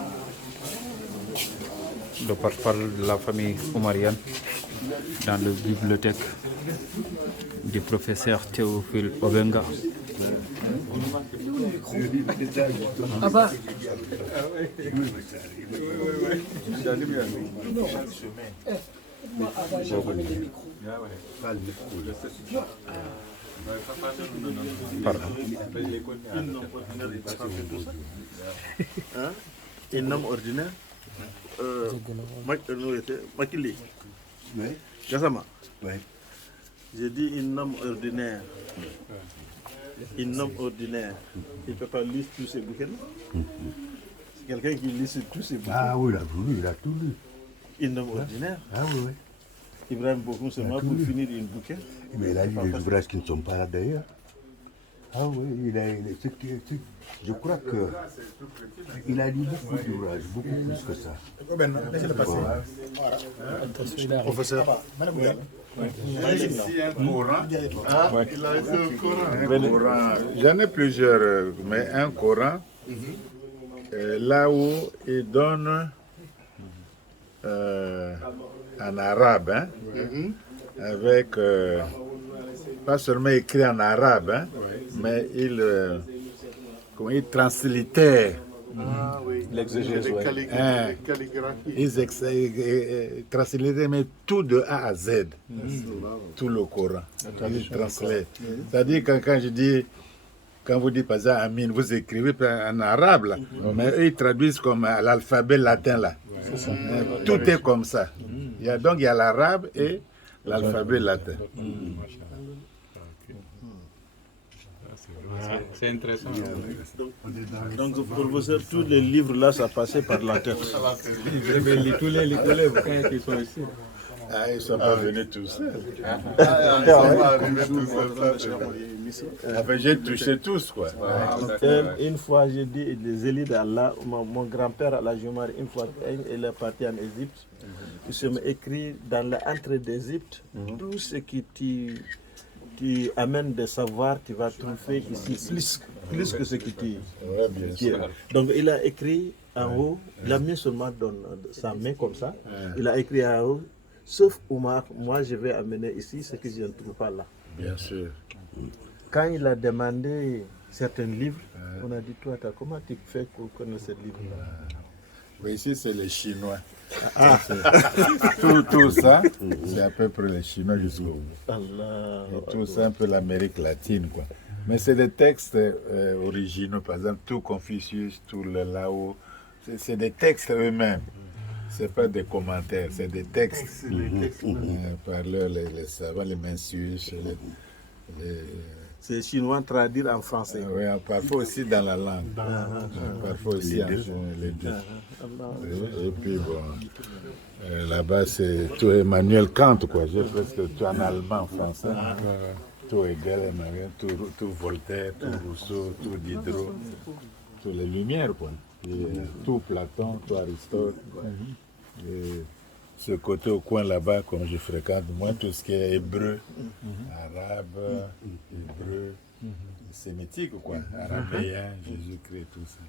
le porte-parole de la famille oumarienne, dans la bibliothèque du professeur Théophile Obenga. Ah bah. Un homme ordinaire. Makili. Oui. Gassama. Oui. J'ai dit un homme ordinaire. Un homme ordinaire. Il ne peut pas lire tous ces bouquins. C'est quelqu'un qui lit tous ces bouquins. Ah oui, il a tout lu. Un homme ordinaire. Ah oui, oui. Ibrahim Bokoum seulement pour finir une bouquin. Mais il a lu des ouvrages qui ne sont pas là d'ailleurs. Ah oui, je crois qu'il a lu beaucoup d'ouvrages, beaucoup plus que ça. Professeur. Il a ici un Coran. Il a ici un Coran. J'en ai plusieurs, mais un Coran, là où il donne en arabe, hein, avec, pas seulement écrit en arabe, hein, mais il translitère. Ah oui. L'exégèse, ils translitèrent, mais tout de A à Z, tout le Coran. Ils translitèrent. C'est-à-dire que quand je dis, quand vous dites par exemple Amin, vous écrivez en arabe, là, mais eux ils traduisent comme l'alphabet latin là. Tout est comme ça. Donc il y a l'arabe et l'alphabet latin. C'est intéressant. Donc, professeur, tous les livres là, ça passait par la tête. Vous avez lu tous les bouquins qui sont ici. Ah, ils ne sont pas venus tous seuls. Enfin, j'ai touché tous, quoi. Une fois, j'ai dit, les élites d'Allah, mon grand-père, Allah Jumar, une fois, il est parti en Égypte. Il s'est écrit dans l'entrée d'Égypte, tout ce qui amène des savoirs, tu vas trouver ici plus que ce qui Donc il a écrit en haut, il a mis seulement dans sa main comme ça, il a écrit en haut, sauf Omar, moi je vais amener ici ce que je ne trouve pas là. Bien sûr. Quand il a demandé certains livres, on a dit, toi, comment tu fais pour connaître ces livres-là? Oui, ici c'est les Chinois. Tout ça, c'est à peu près les Chinois jusqu'au bout. Et tout ça, un peu l'Amérique latine, quoi. Mais c'est des textes originaux, par exemple, tout Confucius, tout le Lao, c'est des textes eux-mêmes. C'est pas des commentaires, c'est des textes. Par les savants, les Mencius, c'est chinois traduit en français. Oui, parfois aussi dans la langue. Parfois aussi en les deux. Et puis bon, là-bas c'est tout Emmanuel Kant, quoi. J'ai presque tout en allemand, en français. Tout Hegel, tout Voltaire, tout Rousseau, tout Diderot, toutes les Lumières, quoi. Et, tout Platon, tout Aristote. Et ce côté au coin là-bas, comme je fréquente, moi, tout ce qui est hébreu, arabe, hébreu, sémitique, quoi, arabéen, Jésus-Christ, tout ça.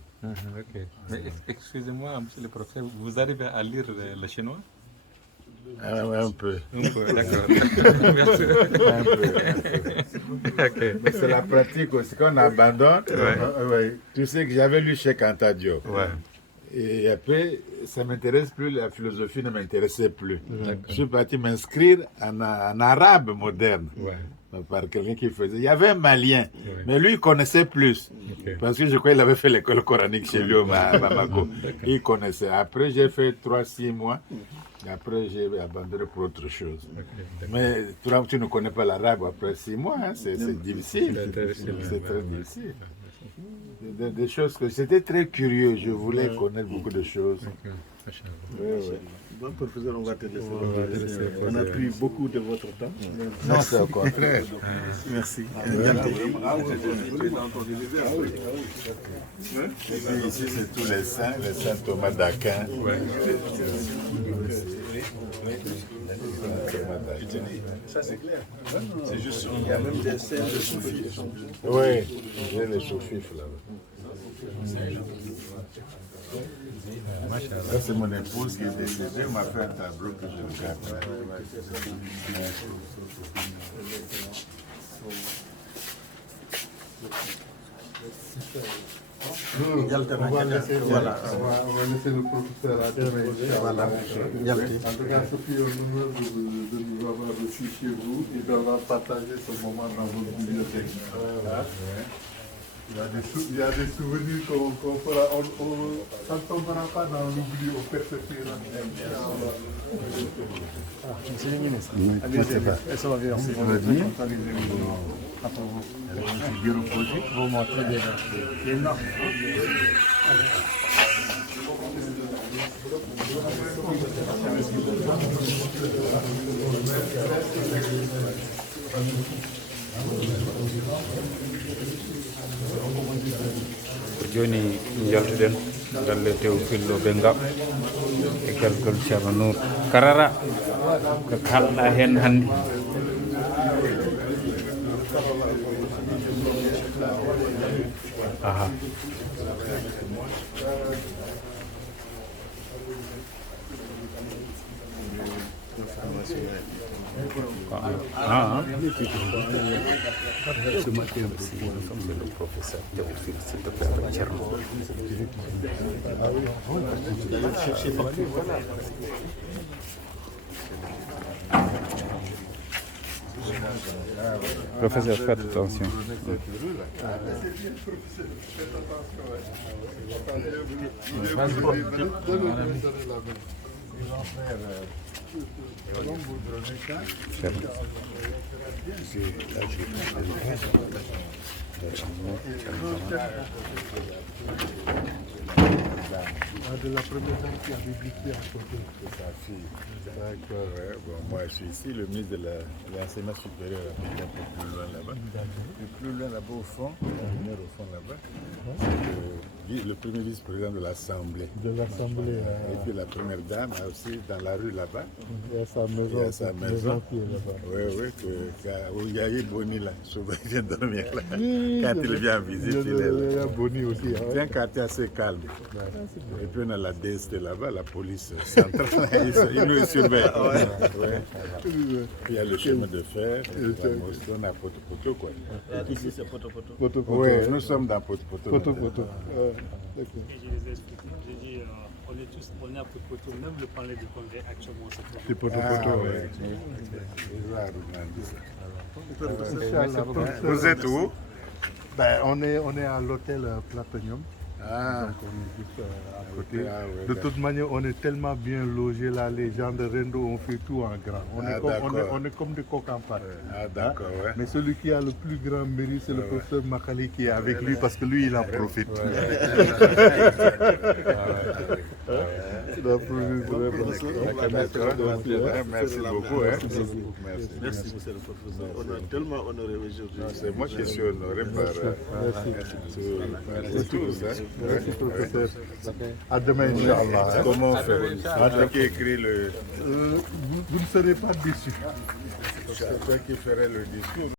Ok. Mais excusez-moi, monsieur le professeur, vous arrivez à lire le chinois? Un peu. Un peu, d'accord. Merci. Un peu. Okay. Mais c'est la pratique aussi, quand on abandonne. Tu sais que j'avais lu chez Cantadio. Et après, ça ne m'intéresse plus, la philosophie ne m'intéressait plus. Je suis parti m'inscrire en arabe moderne. Par quelqu'un qui faisait. Il y avait un Malien, mais lui il connaissait plus. Parce que je crois qu'il avait fait l'école coranique chez lui au Bamako. Il connaissait. Après, j'ai fait 3-6 mois. Après, j'ai abandonné pour autre chose. Mais toi, tu ne connais pas l'arabe après 6 mois. Hein? C'est difficile. C'est très difficile. Des choses que c'était très curieux. Je voulais connaître beaucoup de choses. Bon, professeur, on va te laisser. On a pris beaucoup de votre temps. Non, c'est au contraire. Merci. Ici, c'est tous les saints Thomas d'Aquin. Ça, c'est clair. C'est juste il y a même des scènes de soufis. Oui, j'ai les soufis là-bas. Ça, c'est mon épouse qui est décédée, m'a fait un tableau que je garde. On va laisser le professeur à voilà. En tout cas, ce qui est l'honneur de nous avoir reçus chez vous et d'avoir partagé ce moment dans votre bibliothèque. Il y a des souvenirs qu'on fera, ça ne tombera pas dans l'oubli, on perpétuera. Monsieur le ministre, Allez-y, ça va bien. on va dire. Vraiment très bien. Énorme. joni jaltuɗen galle Théophile Obenga e kelgol Ceerno Nour Karara ko kalɗa hen hannde. Aha. Ce matin aussi, nous sommes le professeur Théophile, s'il te plaît, avec Thierno. Professeur, faites attention. De la première dame qui a débuté à côté de sa fille. D'accord, ouais. Bon, moi je suis ici, le ministre de l'enseignement supérieur a un peu plus loin là-bas. Et plus loin là-bas au fond, au fond là-bas, c'est le premier vice-président de l'Assemblée. De l'Assemblée. Et puis la première dame aussi dans la rue là-bas. Il y a sa maison, il y a sa maison qui est là-bas. Oui, oui, où il y a eu Boni là, souvent il vient dormir là. Quand il vient en visite, il est là. Il y a Boni aussi. C'est un quartier assez calme. Et puis on a la DST là-bas, la police centrale, ils nous surveillent. Puis il y a le chemin de fer, on a Poto-Poto quoi. Ici c'est Poto-Poto. Oui, nous sommes dans Poto-Poto. Poto-Poto. Et je les ai expliqué, j'ai dit, on est à Poto-Poto, même le palais du Congrès actuellement c'est Poto-Poto. Vous êtes où? Ben, on est à l'hôtel Platonium. Donc on est juste à côté. De toute manière, on est tellement bien logés là, les gens de Rendo, on fait tout en grand. On est comme des coqs en pâte. D'accord, ouais. Mais celui qui a le plus grand mérite, c'est le professeur Makali qui est avec lui parce que lui, il en profite. Merci beaucoup. Merci, monsieur le professeur. On est tellement honoré aujourd'hui. C'est moi qui suis honoré par tous. Merci, professeur. À demain, Inch'Allah. Comment on fait? C'est qui écrit le... Vous ne serez pas déçus. C'est toi qui ferai le discours.